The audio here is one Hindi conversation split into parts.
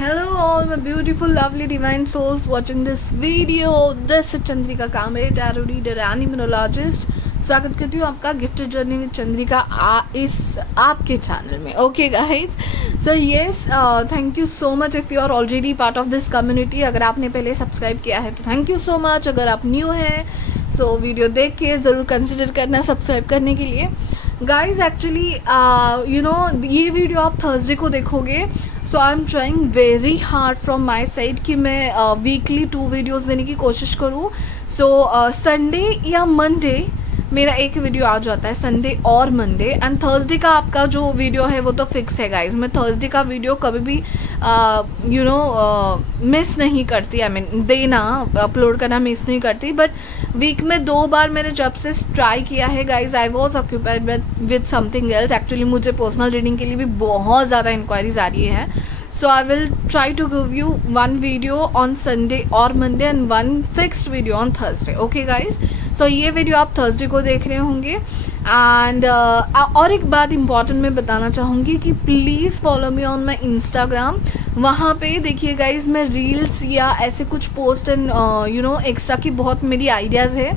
Hello all my beautiful lovely divine souls watching this video. This is Chandrika Kamre, tarot reader and immunologist. स्वागत करती हूँ आपका गिफ्टेड जर्नी विद चंद्रिका इस आपके चैनल में. Okay guys, so yes, thank you so much if you are already part of this community. अगर आपने पहले सब्सक्राइब किया है तो थैंक यू सो मच. अगर आप न्यू हैं सो वीडियो देख के ज़रूर कंसिडर करना सब्सक्राइब करने के लिए. गाइज एक्चुअली यू नो ये वीडियो आप थर्सडे को देखोगे. So I am trying very hard from my side कि मैं वीकली 2 वीडियोज़ देने की कोशिश करूँ. सो संडे या मंडे मेरा एक वीडियो आ जाता है, संडे और मंडे. एंड थर्सडे का आपका जो वीडियो है वो तो फिक्स है गाइज. मैं थर्सडे का वीडियो कभी भी यू नो मिस नहीं करती. आई मीन देना अपलोड करना मिस नहीं करती. बट वीक में 2 बार मैंने जब से ट्राई किया है guys, I was occupied with something else. Actually मुझे पर्सनल रीडिंग के लिए भी बहुत ज़्यादा इंक्वायरीज आ रही है. So I will try to give you 1 video on Sunday or Monday and 1 fixed video on Thursday. Okay guys? So ये वीडियो आप थर्सडे को देख रहे होंगे. एंड और एक बात इम्पॉर्टेंट मैं बताना चाहूँगी कि please follow me on my Instagram. वहाँ पे देखिए गाइज, मैं रील्स या ऐसे कुछ post and you know extra की बहुत मेरी आइडियाज़ है.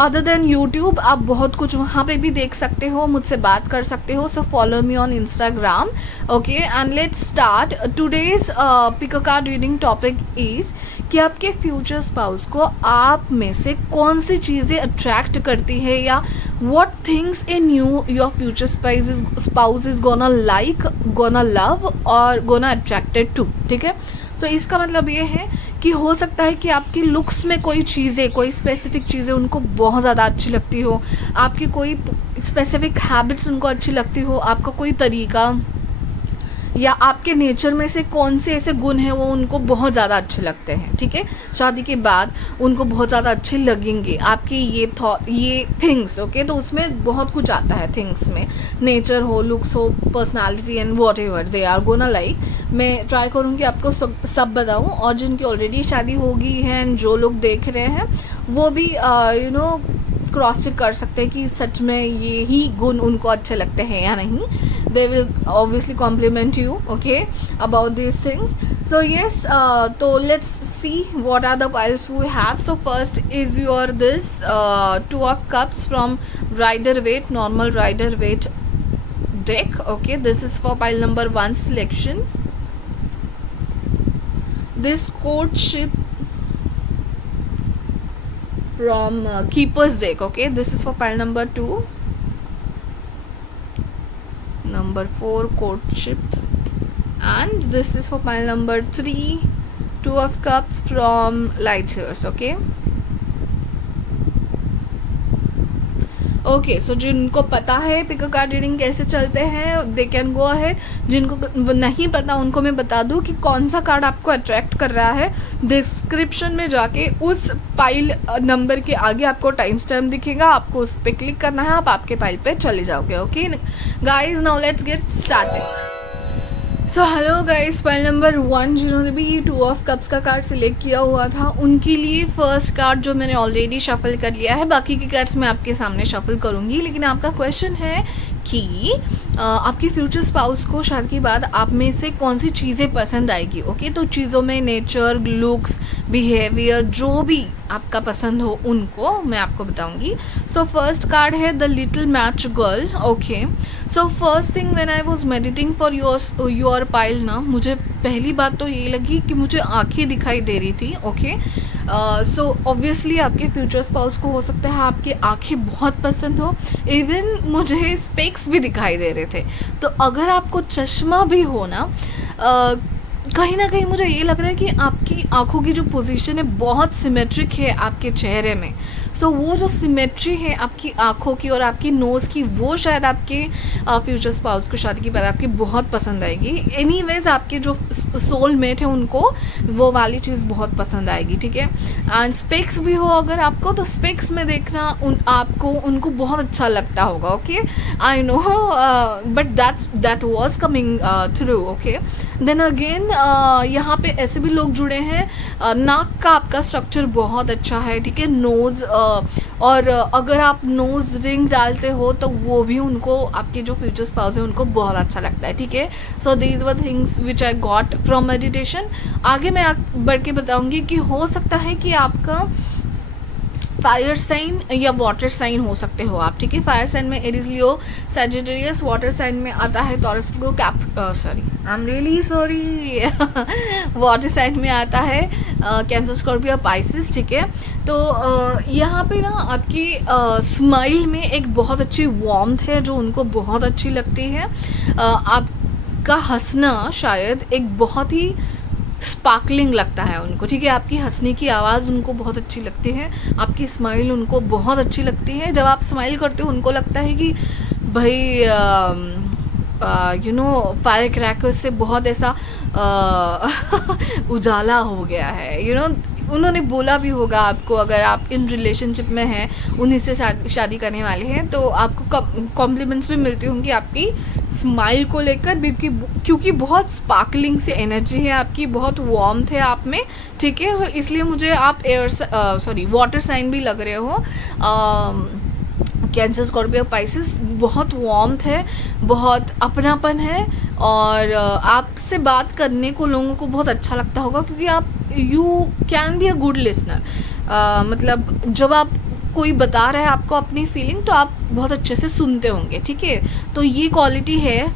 अदर देन यूट्यूब आप बहुत कुछ वहाँ पे भी देख सकते हो, मुझसे बात कर सकते हो. So follow me on Instagram. Okay, and let's start. Today's pick a card reading topic is कि आपके फ्यूचर स्पाउस को आप में से कौन सी चीज़ें अट्रैक्ट करती है, या what things in you your future spouse is gonna like, gonna love और गोना अट्रैक्टेड टू. ठीक है, तो इसका मतलब ये है कि हो सकता है कि आपकी लुक्स में कोई चीज़ें, कोई स्पेसिफिक चीज़ें उनको बहुत ज़्यादा अच्छी लगती हो, आपकी कोई स्पेसिफिक हैबिट्स उनको अच्छी लगती हो, आपका कोई तरीका या आपके नेचर में से कौन से ऐसे गुण हैं वो उनको बहुत ज़्यादा अच्छे लगते हैं. ठीक है, शादी के बाद उनको बहुत ज़्यादा अच्छे लगेंगे आपकी ये थिंग्स. ओके, तो उसमें बहुत कुछ आता है थिंग्स में, नेचर हो, लुक्स हो, personality and whatever they are gonna like. मैं ट्राई करूँगी आपको सब बताऊँ. और जिनकी ऑलरेडी शादी हो गई है एंड जो लोग देख रहे हैं वो भी यू नो क्रॉस चेक कर सकते हैं कि सच में ये ही गुण उनको अच्छे लगते हैं या नहीं. They will obviously compliment you okay about this things. So yes, तो let's see what are the piles we have. So first is your this 2 of cups from Rider Waite, normal Rider Waite deck. Okay, this is for pile number 1 selection. This courtship from keeper's deck. Okay, this is for pile number 2. Number 4 courtship, and this is for pile number 3 2 of cups from light years. Okay. Okay, so जिनको पता है पिक अ कार्ड रीडिंग कैसे चलते हैं दे कैन गो अहेड. जिनको नहीं पता उनको मैं बता दूं कि कौन सा कार्ड आपको अट्रैक्ट कर रहा है. डिस्क्रिप्शन में जाके उस पाइल नंबर के आगे आपको टाइम स्टैम्प दिखेगा, आपको उस पर क्लिक करना है, आप आपके पाइल पे चले जाओगे. Okay guys, now let's get started. So hello guys, pile number 1 जिन्होंने भी 2 ऑफ कप्स का कार्ड सिलेक्ट किया हुआ था उनके लिए फर्स्ट कार्ड जो मैंने ऑलरेडी शफल कर लिया है. बाकी के कार्ड्स मैं आपके सामने शफल करूँगी. लेकिन आपका क्वेश्चन है कि आपके फ्यूचर स्पाउस को शादी के बाद आप में से कौन सी चीज़ें पसंद आएगी. ओके, तो चीज़ों में नेचर, लुक्स, बिहेवियर जो भी आपका पसंद हो उनको मैं आपको बताऊंगी. सो फर्स्ट कार्ड है the little match girl. Okay, so first thing when I was meditating for your pile ना, मुझे पहली बात तो ये लगी कि मुझे आँखें दिखाई दे रही थी. ओके, सो ऑब्वियसली आपके फ्यूचर स्पाउस को हो सकता है आपकी आँखें बहुत पसंद हो. इवन मुझे स्पेक्स भी दिखाई दे रहे थे. तो अगर आपको चश्मा भी हो ना, कहीं ना कहीं मुझे ये लग रहा है कि आपकी आंखों की जो पोजीशन है बहुत सिमेट्रिक है आपके चेहरे में. सो वो जो सिमेट्री है आपकी आंखों की और आपकी नोज़ की, वो शायद आपके फ्यूचर स्पाउस को शादी के बाद आपकी बहुत पसंद आएगी. एनीवेज आपके जो सोलमेट है उनको वो वाली चीज़ बहुत पसंद आएगी. ठीक है, एंड स्पेक्स भी हो अगर आपको, तो स्पेक्स में देखना आपको उनको बहुत अच्छा लगता होगा. Okay, I know, but that was coming through. Okay, then again यहाँ पे ऐसे भी लोग जुड़े हैं, नाक का आपका स्ट्रक्चर बहुत अच्छा है. ठीक है, नोज़ और अगर आप नोज रिंग डालते हो तो वो भी उनको, आपके जो फ्यूचर स्पाउस है उनको बहुत अच्छा लगता है, ठीक है। So these were things which I got from meditation. आगे मैं बढ़ के बताऊंगी कि हो सकता है कि आपका फायर साइन या वाटर साइन हो सकते हो आप, ठीक है। फायर साइन में Aries, Leo, Sagittarius. Water sign में आता है Taurus, flow, sorry I am really sorry water sign में आता है कैंसर, स्कॉर्पियो, पाइसिस, ठीक है। तो यहाँ पे ना आपकी स्माइल में एक बहुत अच्छी वार्मथ है जो उनको बहुत अच्छी लगती है। आपका हंसना शायद एक बहुत ही स्पार्कलिंग लगता है उनको, ठीक है। आपकी हंसने की आवाज़ उनको बहुत अच्छी लगती है, आपकी स्माइल उनको बहुत अच्छी लगती है। जब आप स्माइल करते हो उनको लगता है कि भाई यू नो फायर क्रैकर्स से बहुत ऐसा उजाला हो गया है, यू नो। उन्होंने बोला भी होगा आपको, अगर आप इन रिलेशनशिप में हैं, उन्हीं से शादी करने वाले हैं, तो आपको कॉम्प्लीमेंट्स भी मिलती होंगी आपकी स्माइल को लेकर, क्योंकि बहुत स्पार्कलिंग से एनर्जी है आपकी, बहुत वार्मथ है आप में, ठीक है। तो इसलिए मुझे आप वाटर साइन भी लग रहे हो। कैंसर, स्कॉर्पियो, पाइसिस, बहुत वार्मथ है, बहुत अपनापन है, और आपसे बात करने को लोगों को बहुत अच्छा लगता होगा, क्योंकि आप you can be a good listener. मतलब जब आप कोई बता रहा है आपको अपनी फीलिंग, तो आप बहुत अच्छे से सुनते होंगे, ठीक है। तो ये क्वालिटी है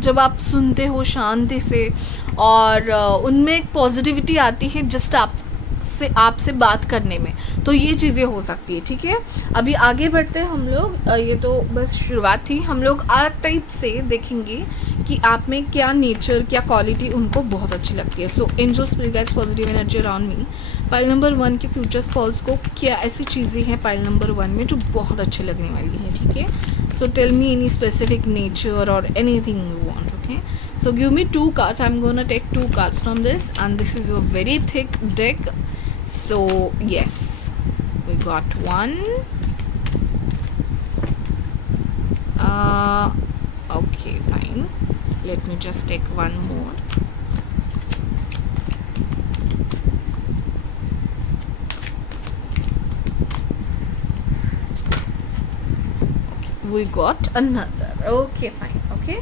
जब आप सुनते हो शांति से, और उनमें एक पॉजिटिविटी आती है जस्ट आपसे बात करने में, तो ये चीज़ें हो सकती है, ठीक है। अभी आगे बढ़ते हैं हम लोग, ये तो बस शुरुआत थी। हम लोग आर्कटाइप से देखेंगे कि आप में क्या नेचर, क्या क्वालिटी उनको बहुत अच्छी लगती है। So angel, spirit guides, positive energy around me. Pile number 1 के फ्यूचर स्पॉल्स को क्या ऐसी चीज़ें हैं पाइल नंबर 1 में जो बहुत अच्छे लगने वाली हैं, ठीक है। So tell me any specific nature और anything you want, okay. So give me 2 cards. I'm gonna take 2 cards from this, and this is a very thick deck. So yes, we got one. Okay, fine. Let me just take one more. We got another. Okay, fine. Okay,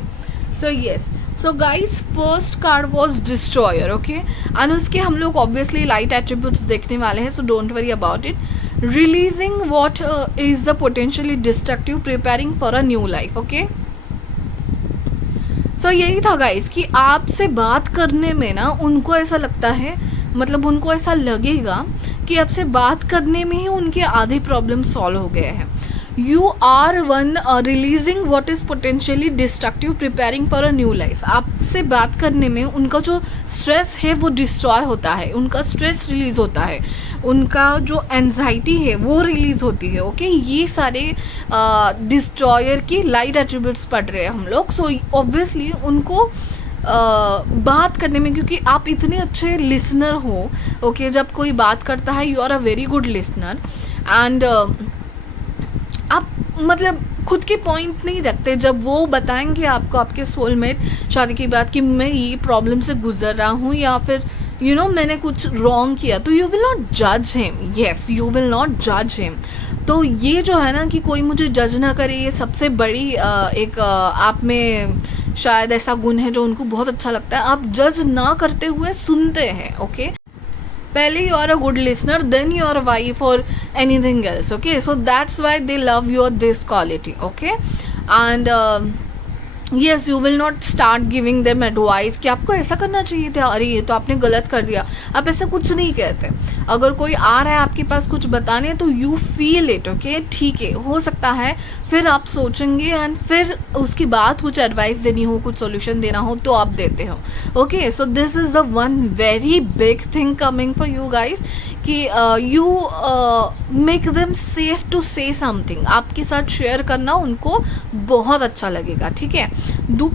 so yes. So guys first card was destroyer, okay. And उसके हम लोग ऑब्वियसली लाइट एट्रीब्यूट्स देखने वाले हैं, so don't worry about it. Releasing what is the potentially destructive, preparing for a new life, okay. So यही था गाइज कि आपसे बात करने में ना उनको ऐसा लगता है, मतलब उनको ऐसा लगेगा कि आपसे बात करने में ही उनके आधे प्रॉब्लम सॉल्व हो गए हैं। You are one releasing what is potentially destructive, preparing for a new life. आपसे बात करने में उनका जो स्ट्रेस है वो डिस्ट्रॉय होता है, उनका स्ट्रेस रिलीज होता है, उनका जो एंजाइटी है वो रिलीज होती है, ओके। ये सारे डिस्ट्रॉयर की लाइट एट्रीब्यूट्स पढ़ रहे हैं हम लोग। सो ऑब्वियसली उनको बात करने में, क्योंकि आप इतने अच्छे लिसनर हो, ओके। जब कोई बात करता है you are a very good listener, and आप मतलब खुद के पॉइंट नहीं रखते। जब वो बताएंगे आपको, आपके सोलमेट, शादी की बात कि मैं ये प्रॉब्लम से गुजर रहा हूँ, या फिर यू नो मैंने कुछ रॉन्ग किया, तो यू विल नॉट जज him. Yes, you will not जज हिम। तो ये जो है ना कि कोई मुझे जज ना करे, ये सबसे बड़ी एक आप में शायद ऐसा गुण है जो उनको बहुत अच्छा लगता है। आप जज ना करते हुए सुनते हैं, ओके। पहले you are a good listener, then you are a wife or anything else, okay. So that's why they love your this quality, okay. And yes, you will not start giving them advice कि आपको ऐसा करना चाहिए था, अरे ये तो आपने गलत कर दिया, आप ऐसा कुछ नहीं कहते। अगर कोई आ रहा है आपके पास कुछ बताने, तो यू फील इट, ओके, ठीक है, हो सकता है फिर आप सोचेंगे, एंड फिर उसके बाद कुछ एडवाइस देनी हो, कुछ सॉल्यूशन देना हो, तो आप देते हो, okay. So this is the one very big thing coming for you guys, कि you make them safe to say something. आपके साथ शेयर करना उनको बहुत अच्छा लगेगा, ठीक है।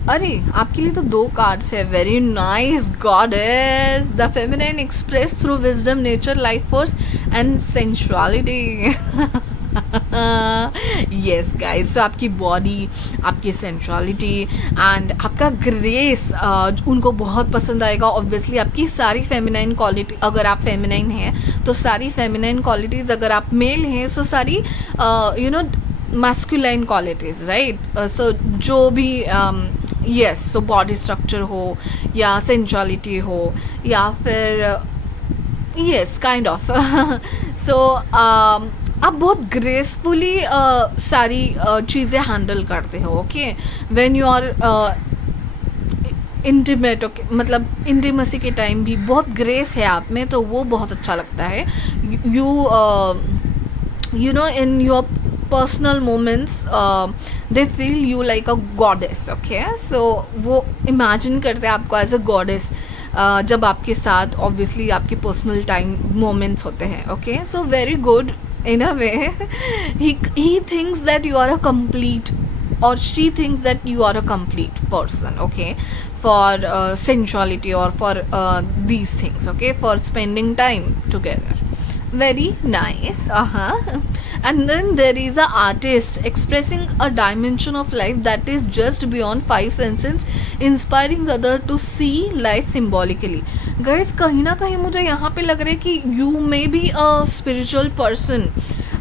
अरे आपके लिए तो 2 कार्ड्स है, very nice. Goddess, the feminine express through wisdom, nature, life force and sensuality. Yes guys, so आपकी बॉडी, आपकी सेंसुअलिटी एंड आपका ग्रेस उनको बहुत पसंद आएगा. ऑब्वियसली आपकी सारी फेमिनाइन क्वालिटी, अगर आप फेमिनाइन हैं तो सारी फेमिनाइन क्वालिटीज़, अगर आप मेल हैं सो सारी मैस्कुलाइन क्वालिटीज़, राइट. सो जो भी यस, सो बॉडी स्ट्रक्चर हो या सेंसुअलिटी हो या फिर यस काइंड ऑफ सो आप बहुत ग्रेसफुली सारी चीज़ें हैंडल करते हो. Okay, when you are intimate, okay, मतलब इंटीमेसी के टाइम भी बहुत ग्रेस है आप में, तो वो बहुत अच्छा लगता है. You know in your personal moments they feel you like a goddess. Okay, so वो इमेजिन करते हैं आपको एज अ गॉडेस जब आपके साथ ऑब्वियसली आपके पर्सनल टाइम मोमेंट्स होते हैं. Okay, so very good in a way. he thinks that you are a complete, or she thinks that you are a complete person, okay, for sensuality or for these things, okay, for spending time together. Very nice. And then there is a artist expressing a dimension of life that is just beyond five senses, inspiring other to see life symbolically. Guys, कहीं ना कहीं मुझे यहाँ पे लग रहा है कि you may be a spiritual person.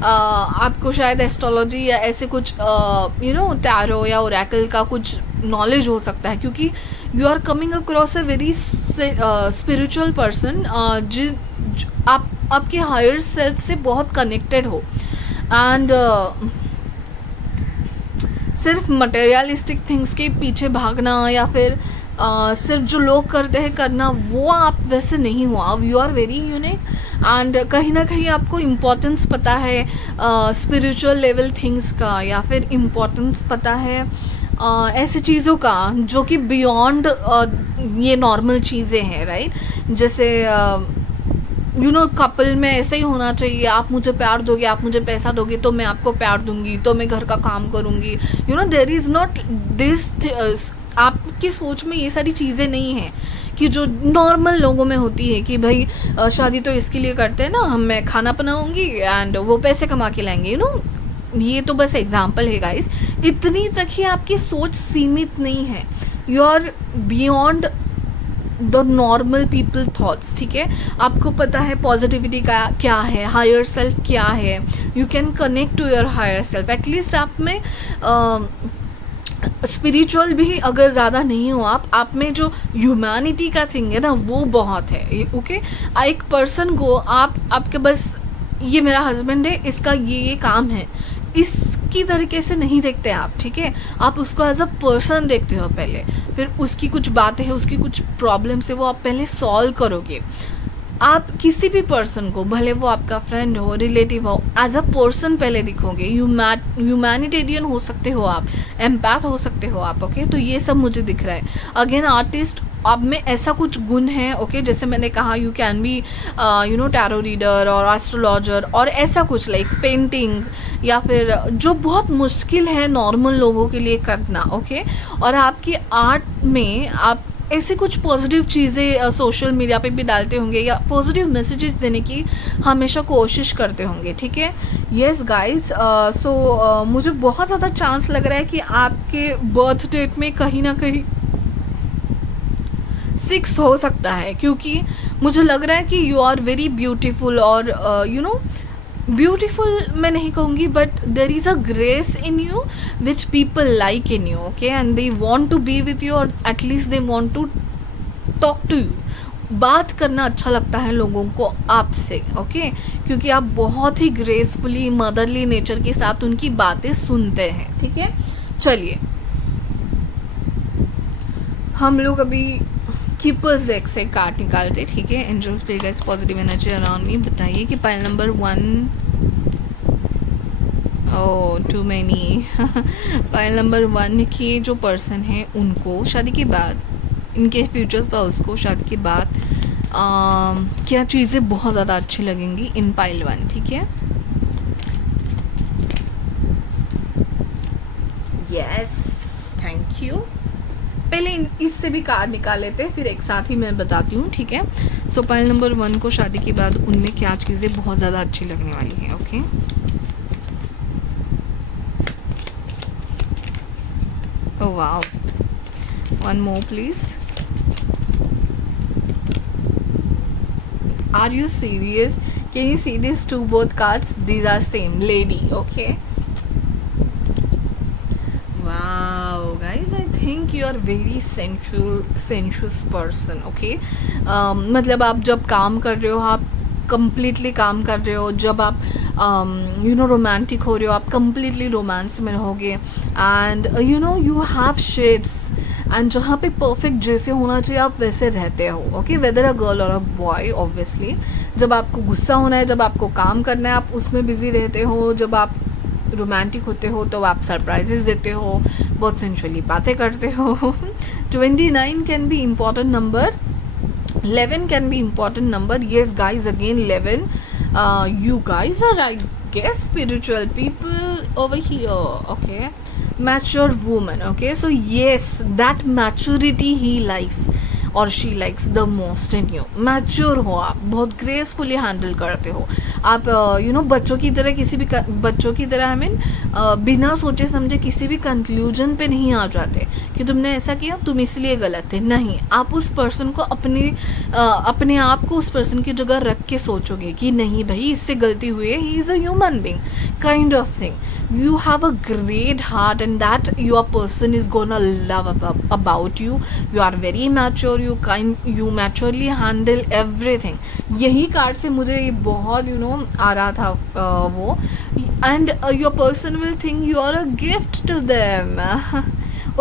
आपको शायद एस्ट्रोलॉजी या ऐसे कुछ टैरो या ओरेकल का कुछ नॉलेज हो सकता है, क्योंकि you are coming across a very spiritual person. आप आपके हायर सेल्फ से बहुत कनेक्टेड हो, एंड सिर्फ मटेरियलिस्टिक थिंग्स के पीछे भागना या फिर सिर्फ जो लोग करते हैं करना, वो आप वैसे नहीं हो. आप you are very unique, and कहीं ना कहीं आपको इम्पोर्टेंस पता है स्पिरिचुअल लेवल थिंग्स का, या फिर इम्पोर्टेंस पता है ऐसी चीज़ों का जो कि बियॉन्ड ये नॉर्मल चीज़ें हैं, राइट. जैसे कपल में ऐसे ही होना चाहिए. आप मुझे प्यार दोगे, आप मुझे पैसा दोगे तो मैं आपको प्यार दूंगी, तो मैं घर का काम करूंगी. There is not this. आपकी सोच में ये सारी चीज़ें नहीं हैं कि जो नॉर्मल लोगों में होती है कि भाई शादी तो इसके लिए करते हैं ना, मैं खाना बनाऊंगी एंड वो पैसे कमा के लाएंगे. ये तो बस एग्जाम्पल है गाइस. इतनी तक ही आपकी सोच सीमित नहीं है. You are beyond the normal people thoughts. ठीक है, आपको पता है पॉजिटिविटी का क्या है, हायर सेल्फ क्या है. You can connect to your higher self. At least आप में स्पिरिचुअल भी अगर ज़्यादा नहीं हो आप में जो ह्यूमैनिटी का थिंग है ना, वो बहुत है. ओके, एक पर्सन को आपके बस ये मेरा हस्बैंड है, इसका ये काम है, इसकी तरीके से नहीं देखते आप. ठीक है, आप उसको एज अ पर्सन देखते हो पहले, फिर उसकी कुछ बातें हैं, उसकी कुछ प्रॉब्लम्स है, वो आप पहले सॉल्व करोगे. आप किसी भी पर्सन को, भले वो आपका फ्रेंड हो, रिलेटिव हो, एज अ पर्सन पहले दिखोगे. ह्यूमैनिटेरियन हो सकते हो आप, एम्पैथ हो सकते हो आप. ओके, तो ये सब मुझे दिख रहा है. अगेन आर्टिस्ट, आप में ऐसा कुछ गुण है. ओके, जैसे मैंने कहा you can B tarot reader और एस्ट्रोलॉजर, और ऐसा कुछ लाइक पेंटिंग, या फिर जो बहुत मुश्किल है नॉर्मल लोगों के लिए करना. ओके, और आपकी आर्ट में आप ऐसे कुछ पॉजिटिव चीज़ें सोशल मीडिया पे भी डालते होंगे, या पॉजिटिव मैसेजेस देने की हमेशा कोशिश करते होंगे. ठीक है, येस गाइज. सो मुझे बहुत ज़्यादा चांस लग रहा है कि आपके बर्थ डेट में कहीं ना कहीं 6 हो सकता है, क्योंकि मुझे लग रहा है कि यू आर वेरी ब्यूटीफुल. और ब्यूटीफुल मैं नहीं कहूँगी, but there is a grace in you which people like in you. Okay, and they want to be with you, और at least they want to talk to you. बात करना अच्छा लगता है लोगों को आपसे. ओके, क्योंकि आप बहुत ही ग्रेसफुली मदरली नेचर के साथ उनकी बातें सुनते हैं. ठीक है, चलिए हम लोग अभी कीपर्स डेक से कार्ड निकालते. ठीक है, angels please guys positive energy around me. बताइए कि pile number 1, oh too many. Pile number 1 की जो पर्सन है उनको शादी के बाद, इनके फ्यूचर स्पाउस को शादी के बाद क्या चीज़ें बहुत ज़्यादा अच्छी लगेंगी इन पाइल 1. ठीक है, यस, थैंक यू. पहले इससे भी कार्ड निकाल लेते हैं, फिर एक साथ ही मैं बताती हूँ. ठीक है, सो पाइल नंबर 1 को शादी के बाद उनमें क्या चीज़ें बहुत ज़्यादा अच्छी लगने वाली हैं. Okay, Oh wow. One more please. Are you serious? Can you see these two both cards? These are same lady, okay? Wow, guys, I think you are very sensuous person, okay? मतलब आप जब काम कर रहे हो, आप कंप्लीटली काम कर रहे हो, जब आप रोमांटिक हो रहे हो, आप कंप्लीटली रोमांस में रहोगे, and you have shades, and जहाँ पे परफेक्ट जैसे होना चाहिए आप वैसे रहते हो, ओके? वेदर अ गर्ल और अ बॉय, ऑब्वियसली जब आपको गुस्सा होना है, जब आपको काम करना है, आप उसमें बिजी रहते हो, जब आप रोमांटिक होते हो तो आप सरप्राइजेस देते हो, बहुत सेंशुअली बातें करते हो. 29 can be important number, 11 can be important number. Yes guys, again 11. You guys are, I guess, spiritual people over here, okay? Mature woman, okay? So yes, that maturity he likes और she likes the most in you. Mature हो आप, बहुत ग्रेसफुली हैंडल करते हो आप, बच्चों की तरह, किसी भी बच्चों की तरह, आई मीन बिना सोचे समझे किसी भी कंक्लूजन पे नहीं आ जाते कि तुमने ऐसा किया, तुम इसलिए गलत थे. नहीं, आप उस पर्सन को अपने आप को उस पर्सन की जगह रख के सोचोगे कि नहीं भाई, इससे गलती हुई है, he is a human being, kind of thing. You have a great heart and that your person is gonna love about you. You are very mature, you maturely handle everything. यही कार्ड से मुझे ये बहुत आ रहा था वो. And your person will think you are a gift to them.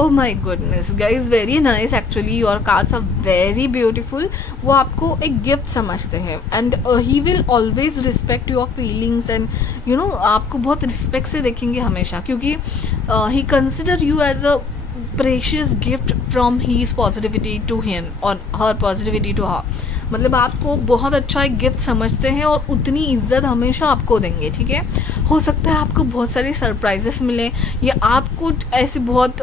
Oh my goodness guys, very nice actually. Your cards are very beautiful. वो आपको एक गिफ्ट समझते हैं, and he will always respect your feelings, and आपको बहुत रिस्पेक्ट से देखेंगे हमेशा, क्योंकि he consider you as a precious gift from his positivity to him or her positivity to her. मतलब आपको बहुत अच्छा एक गिफ्ट समझते हैं और उतनी इज्जत हमेशा आपको देंगे, ठीक है? हो सकता है आपको बहुत सारे सरप्राइजेस मिले, या आपको ऐसे बहुत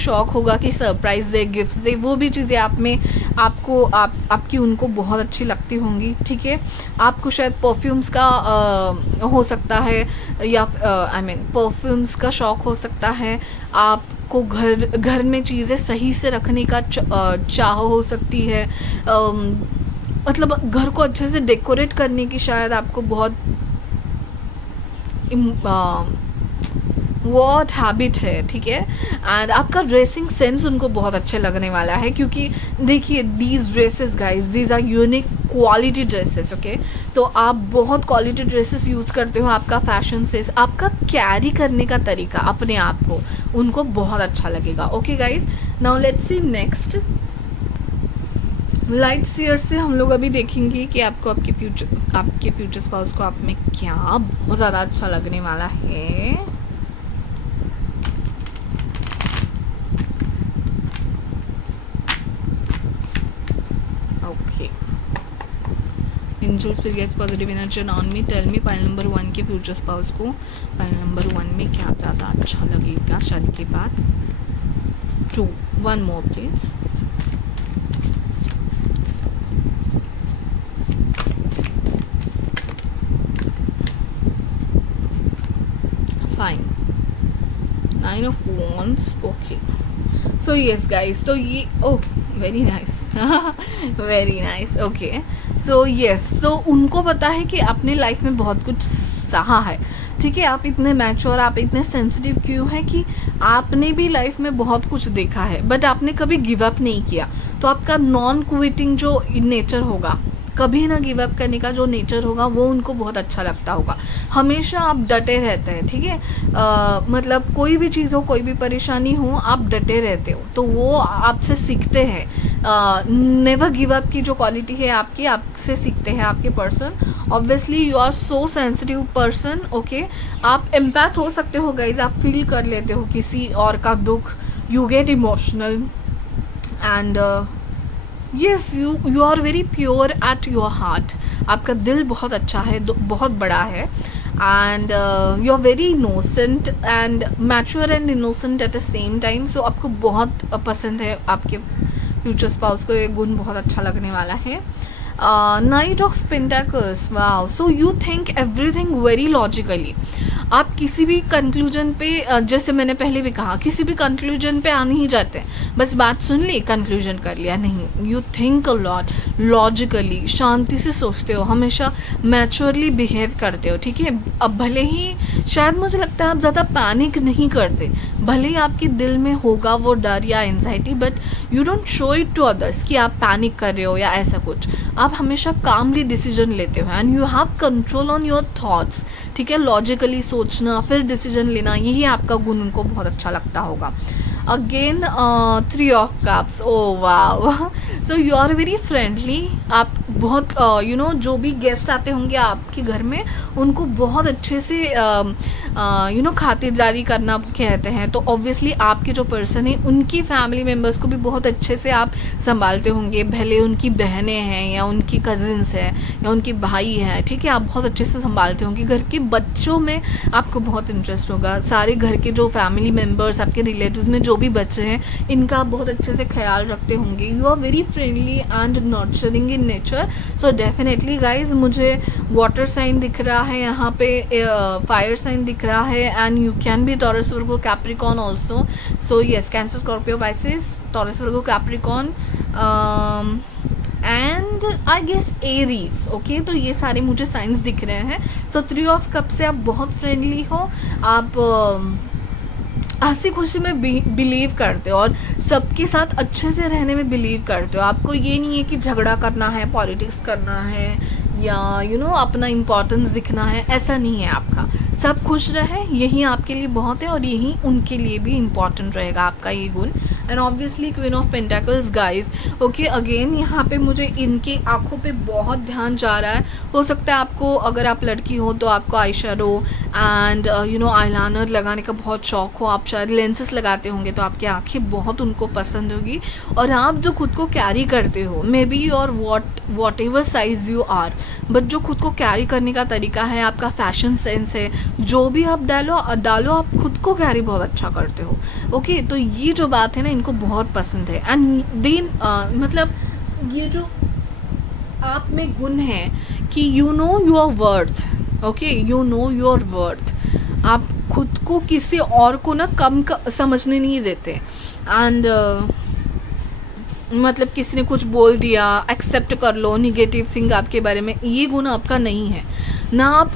शौक होगा कि सरप्राइज दे, गिफ्ट्स दे, वो भी चीज़ें आपकी उनको बहुत अच्छी लगती होंगी, ठीक है? आपको शायद परफ्यूम्स का हो सकता है, या आई मीन परफ्यूम्स का शौक हो सकता है, आपको घर में चीज़ें सही से रखने का चाह हो सकती है, मतलब घर को अच्छे से डेकोरेट करने की शायद आपको बहुत वॉट हैबिट है, ठीक है? एंड आपका ड्रेसिंग सेंस उनको बहुत अच्छे लगने वाला है, क्योंकि देखिए these dresses guys, these are unique quality dresses, okay? तो आप बहुत क्वालिटी ड्रेसेस यूज़ करते हो, आपका फैशन सेंस, आपका कैरी करने का तरीका अपने आप को उनको बहुत अच्छा लगेगा, okay guys? Now let's see next. Lights year से हम लोग अभी देखेंगे कि आपको आपके फ्यूचर स्पाउस को आप में क्या बहुत ज़्यादा अच्छा लगने वाला है. Okay, angel spirit gets positive energy on me. Tell me pile number 1 के फ्यूचर स्पाउस को पाइल नंबर 1 में क्या ज़्यादा अच्छा लगेगा शादी के बाद. 2, 1 more please. Fine. 9 of Wands. Okay. So yes guys, तो ये very nice. Very nice. Okay. So yes, so उनको पता है कि आपने लाइफ में बहुत कुछ सहा है, ठीक है? आप इतने मैच्योर, आप इतने सेंसिटिव क्यों हैं कि आपने भी लाइफ में बहुत कुछ देखा है, बट आपने कभी गिव अप नहीं किया. तो आपका नॉन क्विटिंग जो नेचर होगा, कभी ना गिव अप करने का जो नेचर होगा, वो उनको बहुत अच्छा लगता होगा. हमेशा आप डटे रहते हैं, ठीक है? मतलब कोई भी चीज़ हो, कोई भी परेशानी हो, आप डटे रहते हो, तो वो आपसे सीखते हैं. नेवर गिव अप की जो क्वालिटी है आपसे सीखते हैं आपके person. Obviously you are so sensitive person, okay? आप एम्पैथ हो सकते हो गाइज, आप फील कर लेते हो किसी और का दुख, you get emotional, and yes you are very pure at your heart. आपका दिल बहुत अच्छा है, बहुत बड़ा है, and you are very innocent and mature and innocent at the same time. So आपको बहुत पसंद है आपके फ्यूचर स्पाउस को, ये गुण बहुत अच्छा लगने वाला है. Night of pentacles. Wow, so you think everything very logically. आप किसी भी कंक्लूजन पे जैसे मैंने पहले भी कहा, किसी भी कंक्लूजन पे आ नहीं जाते, बस बात सुन ली कंक्लूजन कर लिया, नहीं, you think a lot, logically, शांति से सोचते हो, हमेशा मैच्योरली बिहेव करते हो, ठीक है। अब भले ही शायद मुझे लगता है आप ज़्यादा पैनिक नहीं करते, भले ही आपके दिल में होगा वो डर या anxiety, but you don't show it to others कि आप पैनिक कर रहे हो या ऐसा कुछ। आप हमेशा कामली डिसीजन लेते हो and you have control on your thoughts, ठीक है। लॉजिकली सोचना फिर डिसीजन लेना, यही आपका गुण उनको बहुत अच्छा लगता होगा। अगेन 3 ऑफ कप्स, ओ वाह, so you are very friendly. आप बहुत यू नो जो भी गेस्ट आते होंगे आपके घर में उनको बहुत अच्छे से यू नो खातिरदारी करना कहते हैं, तो ऑब्वियसली आपके जो पर्सन है उनकी फैमिली मेम्बर्स को भी बहुत अच्छे से आप संभालते होंगे, भले उनकी बहनें हैं या उनकी कजिन्स हैं या उनके भाई हैं, ठीक है, आप बहुत अच्छे से संभालते होंगे। घर के बच्चों में आपको बहुत इंटरेस्ट होगा, सारे घर के जो फैमिली मेम्बर्स, आपके रिलेटिव्स में जो भी बच्चे हैं इनका आप बहुत अच्छे से ख्याल रखते होंगे। You are very friendly and nurturing in nature, so definitely guys मुझे वाटर साइन दिख रहा है, यहाँ पे फायर साइन दिख रहा है, and you can be Taurus Virgo Capricorn also, so yes, Cancer Scorpio Pisces Taurus Virgo Capricorn and I guess Aries, okay. तो ये सारे मुझे साइंस दिख रहे हैं। सो 3 ऑफ कप से आप बहुत फ्रेंडली हो, आप हंसी खुशी में बिलीव करते हो और सबके साथ अच्छे से रहने में बिलीव करते हो। आपको ये नहीं है कि झगड़ा करना है, पॉलिटिक्स करना है या यू नो अपना इम्पोर्टेंस दिखना है, ऐसा नहीं है आपका। सब खुश रहे यही आपके लिए बहुत है और यही उनके लिए भी इम्पॉर्टेंट रहेगा आपका ये गुण। And obviously queen of pentacles guys, okay. Again यहाँ पे मुझे इनकी आंखों पे बहुत ध्यान जा रहा है। हो सकता है आपको, अगर आप लड़की हो तो आपको eye shadow and you know eyeliner लगाने का बहुत शौक हो, आप शायद लेंसेज लगाते होंगे तो आपकी आंखें बहुत उनको पसंद होगी। और आप जो खुद को कैरी करते हो, may be your whatever size you are, but जो खुद को कैरी करने का तरीका है, आपका फैशन सेंस है, जो भी आप डालो आप खुद को कैरी बहुत अच्छा करते हो, ओके। तो ये जो बात है ना इनको बहुत पसंद है। एंड देन मतलब ये जो आप में गुण है कि you know your worth, okay, you know your worth. आप खुद को किसी और को ना कम समझने नहीं देते। एंड मतलब किसी ने कुछ बोल दिया, एक्सेप्ट कर लो निगेटिव थिंग आपके बारे में, ये गुण आपका नहीं है। ना आप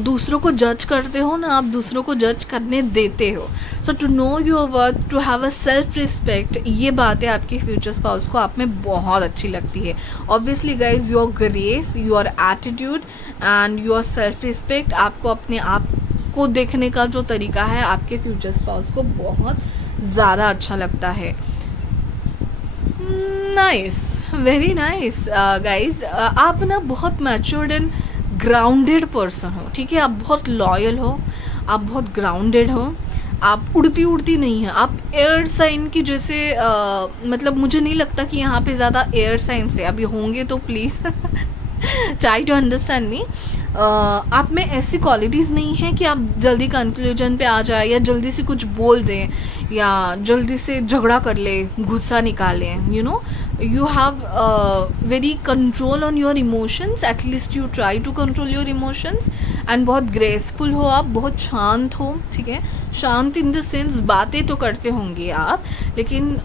दूसरों को जज करते हो, ना आप दूसरों को जज करने देते हो। So to know your worth, to have a self respect, ये बातें आपके फ्यूचर स्पाउस को आप में बहुत अच्छी लगती है। Obviously guys your grace, your attitude and your self respect, आपको अपने आप को देखने का जो तरीका है आपके फ्यूचर स्पाउस को बहुत ज़्यादा अच्छा लगता है। Nice, very nice guys. आप ना बहुत मैच्योर्ड एंड ग्राउंडेड पर्सन हो, ठीक है। आप बहुत लॉयल हो, आप बहुत ग्राउंडेड हो, आप उड़ती नहीं है। आप एयर साइन की जैसे मतलब मुझे नहीं लगता कि यहाँ पे ज़्यादा एयर साइंस है, अभी होंगे तो please try to understand me. आप में ऐसी क्वालिटीज़ नहीं है कि आप जल्दी कंक्लूजन पे आ जाए या जल्दी से कुछ बोल दें या जल्दी से झगड़ा कर ले, गुस्सा निकालें। You know you have very control on your emotions, at least you try to control your emotions. And बहुत ग्रेसफुल हो आप, बहुत शांत हो, ठीक है। शांत इन द सेंस बातें तो करते होंगे आप, लेकिन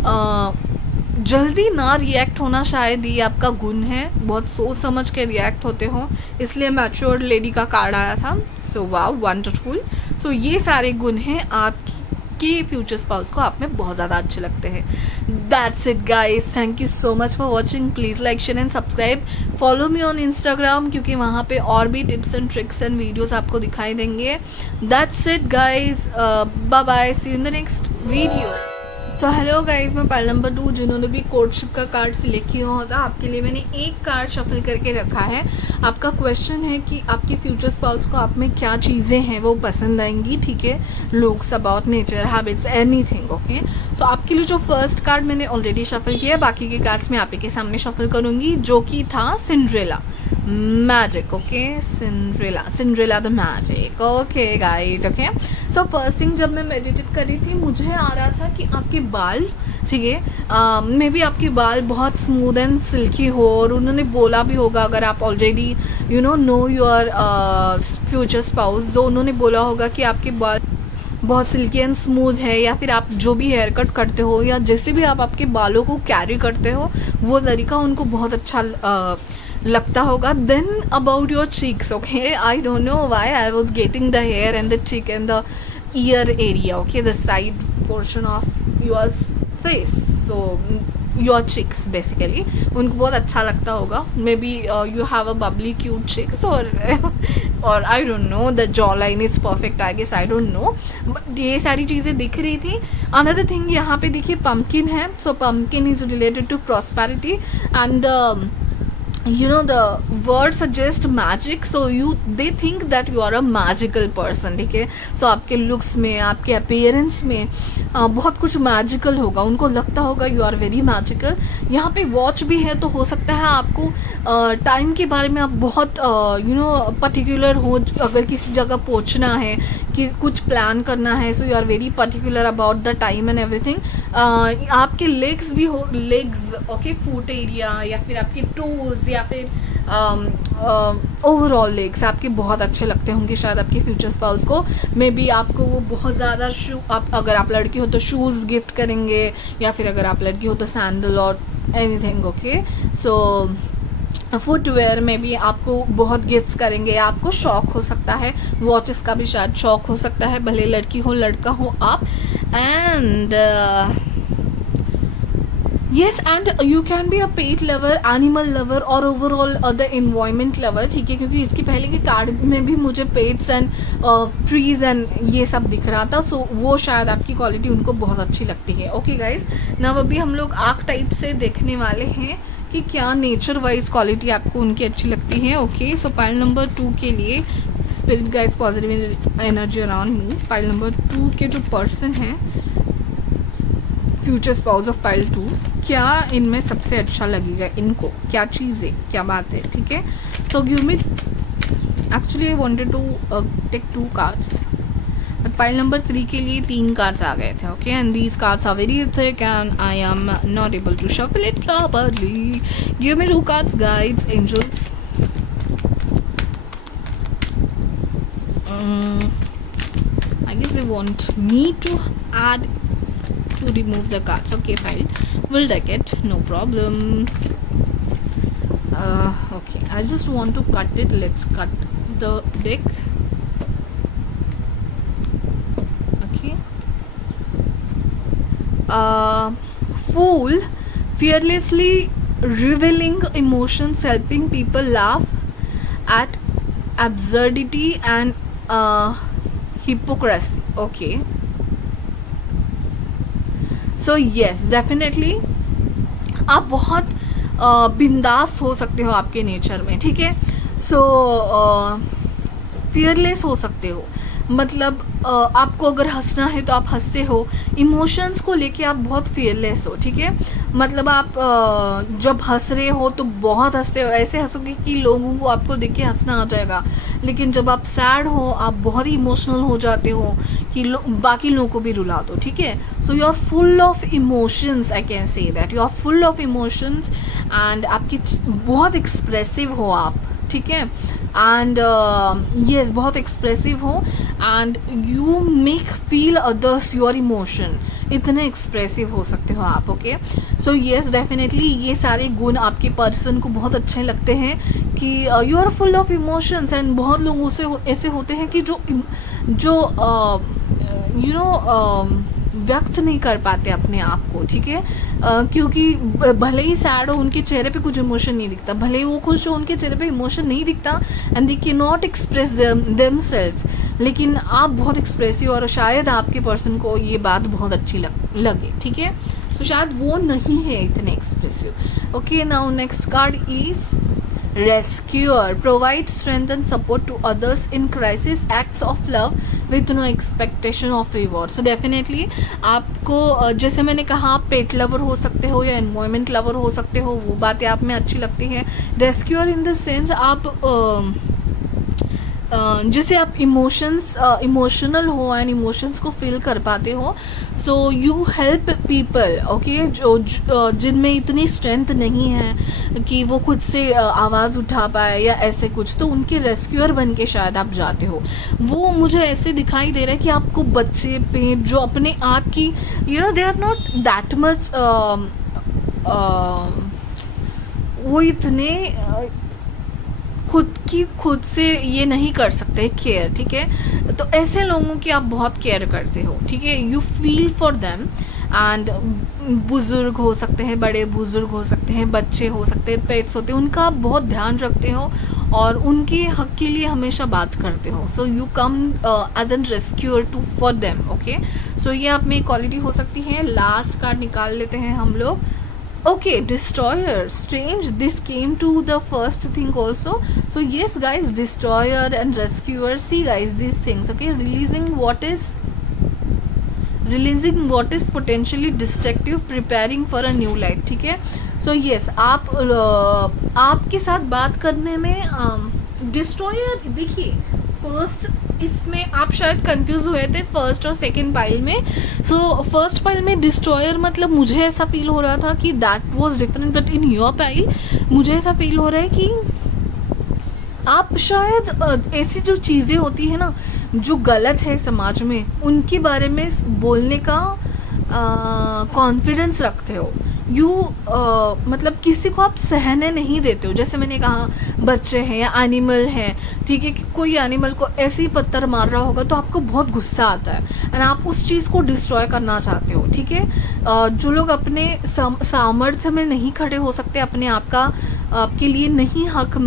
जल्दी ना रिएक्ट होना शायद ये आपका गुण है। बहुत सोच समझ के रिएक्ट होते हो, इसलिए मैच्योर्ड लेडी का कार्ड आया था। So wow, wonderful. सो ये सारे गुण हैं आपके फ्यूचर स्पाउस को आप में बहुत ज़्यादा अच्छे लगते हैं। That's it guys, thank you so much for watching. Please like, share and subscribe. Follow me on Instagram, क्योंकि वहाँ पे और भी tips and tricks and videos आपको दिखाई देंगे। That's it guys, bye bye, see you in the next video. So hello guys, मैं पाइल नंबर 2 जिन्होंने भी कोर्टशिप का कार्ड सिलेक्ट किया होता, आपके लिए मैंने एक कार्ड शफल करके रखा है। आपका क्वेश्चन है कि आपके फ्यूचर स्पाउस को आप में क्या चीज़ें हैं वो पसंद आएंगी, ठीक है। Looks, about nature, habits, anything, okay. So आपके लिए जो फर्स्ट कार्ड मैंने ऑलरेडी शफल किया है, बाकी के कार्ड्स मैं आप ही के सामने शफल करूँगी, जो कि था Cinderella. Magic, okay, Cinderella the magic, okay guys, okay. So first thing, जब मैं मेडिटेट कर रही थी मुझे आ रहा था कि आपके बाल, ठीक है, मे बी आपके बाल बहुत स्मूथ एंड सिल्की हो, और उन्होंने बोला भी होगा, अगर आप already know your future spouse, तो उन्होंने बोला होगा कि आपके बाल बहुत सिल्की एंड स्मूथ है, या फिर आप जो भी हेयर कट करते हो या जैसे भी आप आपके बालों को कैरी करते हो वो तरीका उनको बहुत अच्छा लगता होगा। Then about your cheeks, okay, I don't know why I was getting the hair and the cheek and the ear area, okay, the side portion of your face, so your cheeks basically उनको बहुत अच्छा लगता होगा। Maybe you have a bubbly cute cheeks, और I don't know, the jaw line is perfect, I guess, I don't know, but ये सारी चीज़ें दिख रही थी। अनदर थिंग, यहाँ पे देखिए पम्पकिन है, so pumpkin is related to prosperity and the word suggest magic, so they think that you are a magical person, ठीक है। सो आपके लुक्स में, आपके अपीयरेंस में बहुत कुछ मैजिकल होगा, उनको लगता होगा यू आर वेरी मैजिकल। यहाँ पे वॉच भी है, तो हो सकता है आपको टाइम के बारे में आप बहुत पर्टिकुलर हो, अगर किसी जगह पहुँचना है, कि कुछ प्लान करना है, so you are very particular about the time and everything. आपके लेग्स भी हो, लेग्स, ओके, फुट एरिया, या फिर आपके टोज, या फिर ओवरऑल लेग्स आपके बहुत अच्छे लगते होंगे शायद आपके फ्यूचर स्पाउस को। मे बी आपको वो बहुत ज़्यादा अगर आप लड़की हो तो शूज़ गिफ्ट करेंगे, या फिर अगर आप लड़की हो तो सैंडल और एनीथिंग, ओके। सो फुटवेयर में भी आपको बहुत गिफ्ट्स करेंगे, आपको शौक हो सकता है, वॉचेस का भी शायद शौक हो सकता है, भले लड़की हो लड़का हो आप। And yes, and you can be a pet lover, animal lover और ओवरऑल द इन्वायरमेंट लवर, ठीक है, क्योंकि इसके पहले के कार्ड में भी मुझे पेट्स एंड ट्रीज एंड ये सब दिख रहा था, सो वो शायद आपकी क्वालिटी उनको बहुत अच्छी लगती है। ओके गाइज, नाउ अभी हम लोग आर्क टाइप से देखने वाले हैं कि क्या नेचर वाइज क्वालिटी आपको उनकी अच्छी लगती है। ओके, सो पाइल नंबर 2 के लिए spirit guys positive energy around me. Pile number 2 के जो पर्सन हैं, फ्यूचर स्पाउस ऑफ पाइल 2, क्या इनमें सबसे अच्छा लगेगा इनको, क्या चीज़ है, क्या बात है, ठीक है। So give me, actually I wanted to take 2 cards, but pile number 3 के लिए 3 कार्ड्स आ गए थे, okay, and these cards are very thick and I am not able to shuffle it properly. Give me 2 cards guides, angels. I guess they want me to add to remove the cards. Okay, fine, we'll deck it, no problem. Okay, I just want to cut it. Let's cut the deck. Okay. Fool, fearlessly revealing emotions, helping people laugh at absurdity and hypocrisy. Okay, so yes, definitely आप बहुत बिंदास हो सकते हो आपके नेचर में, ठीक है। सो फियरलेस हो सकते हो, मतलब आपको अगर हंसना है तो आप हंसते हो, इमोशंस को लेके आप बहुत फियरलेस हो, ठीक है। मतलब आप जब हंस रहे हो तो बहुत हंसते हो, ऐसे हंसोगे कि लोगों को आपको देख के हंसना आ जाएगा, लेकिन जब आप सैड हो आप बहुत ही इमोशनल हो जाते हो कि बाकी लोगों को भी रुला दो, ठीक है। So you are full of emotions, I can say that you are full of emotions, and आपकी बहुत एक्सप्रेसिव हो आप, ठीक है, एंड येस बहुत एक्सप्रेसिव हो, and you make feel others your emotion, इतने एक्सप्रेसिव हो सकते हो आप। ओके, सो येस, डेफिनेटली ये सारे गुण आपके पर्सन को बहुत अच्छे लगते हैं कि you are full of emotions, and बहुत लोगों से ऐसे होते हैं कि जो यू नो व्यक्त नहीं कर पाते अपने आप को, ठीक है, क्योंकि भले ही सैड हो उनके चेहरे पे कुछ इमोशन नहीं दिखता, भले ही वो खुश हो उनके चेहरे पे इमोशन नहीं दिखता, and they can not express themselves, लेकिन आप बहुत एक्सप्रेसिव और शायद आपके पर्सन को ये बात बहुत अच्छी लगे, ठीक है। सो शायद वो नहीं है इतने expressive. Okay, now next card is rescuer, provide strength and support to others in crisis, acts of love with no expectation of reward. So definitely आपको जैसे मैंने कहा, आप पेट लवर हो सकते हो या एनवायरमेंट लवर हो सकते हो, वो बातें आप में अच्छी लगती हैं. रेस्क्यूअर इन द सेंस आप जैसे आप इमोशनल हो एंड इमोशंस को फील कर पाते हो. So you help people, okay, जो जिनमें इतनी स्ट्रेंथ नहीं है कि वो खुद से आवाज़ उठा पाए या ऐसे कुछ, तो उनके रेस्क्यूअर बन के शायद आप जाते हो. वो मुझे ऐसे दिखाई दे रहा है कि आपको बच्चे पे जो अपने आप की they are not that much, वो इतने खुद से ये नहीं कर सकते केयर, ठीक है. तो ऐसे लोगों की आप बहुत केयर करते हो, ठीक है. You feel for them and बुज़ुर्ग हो सकते हैं, बड़े बुज़ुर्ग हो सकते हैं, बच्चे हो सकते हैं, पेट्स होते हैं, उनका आप बहुत ध्यान रखते हो और उनके हक के लिए हमेशा बात करते हो. So you come as an rescuer to for them, okay. So ये आप में क्वालिटी हो सकती है. लास्ट कार्ड निकाल लेते हैं हम लोग. Okay, destroyer. Strange, this came to the first thing also. So yes guys, destroyer and rescuer, see guys, these things, okay, releasing what is potentially destructive, preparing for a new life, ठीक है. So yes, आपके साथ बात करने में डिस्ट्रॉयर, देखिए फर्स्ट, इसमें आप शायद कंफ्यूज हुए थे फर्स्ट और सेकंड पाइल में. सो फर्स्ट पाइल में डिस्ट्रॉयर मतलब मुझे ऐसा फील हो रहा था कि that was different, but in your pile मुझे ऐसा फील हो रहा है कि आप शायद ऐसी जो चीज़ें होती है ना जो गलत है समाज में, उनके बारे में बोलने का कॉन्फिडेंस रखते हो. मतलब किसी को आप सहने नहीं देते हो. जैसे मैंने कहा, बच्चे हैं या एनिमल हैं, ठीक है, कि कोई एनिमल को ऐसे ही पत्थर मार रहा होगा तो आपको बहुत गुस्सा आता है एंड आप उस चीज़ को डिस्ट्रॉय करना चाहते हो, ठीक है. जो लोग अपने सामर्थ्य में नहीं खड़े हो सकते, अपने आप का आपके लिए नहीं हक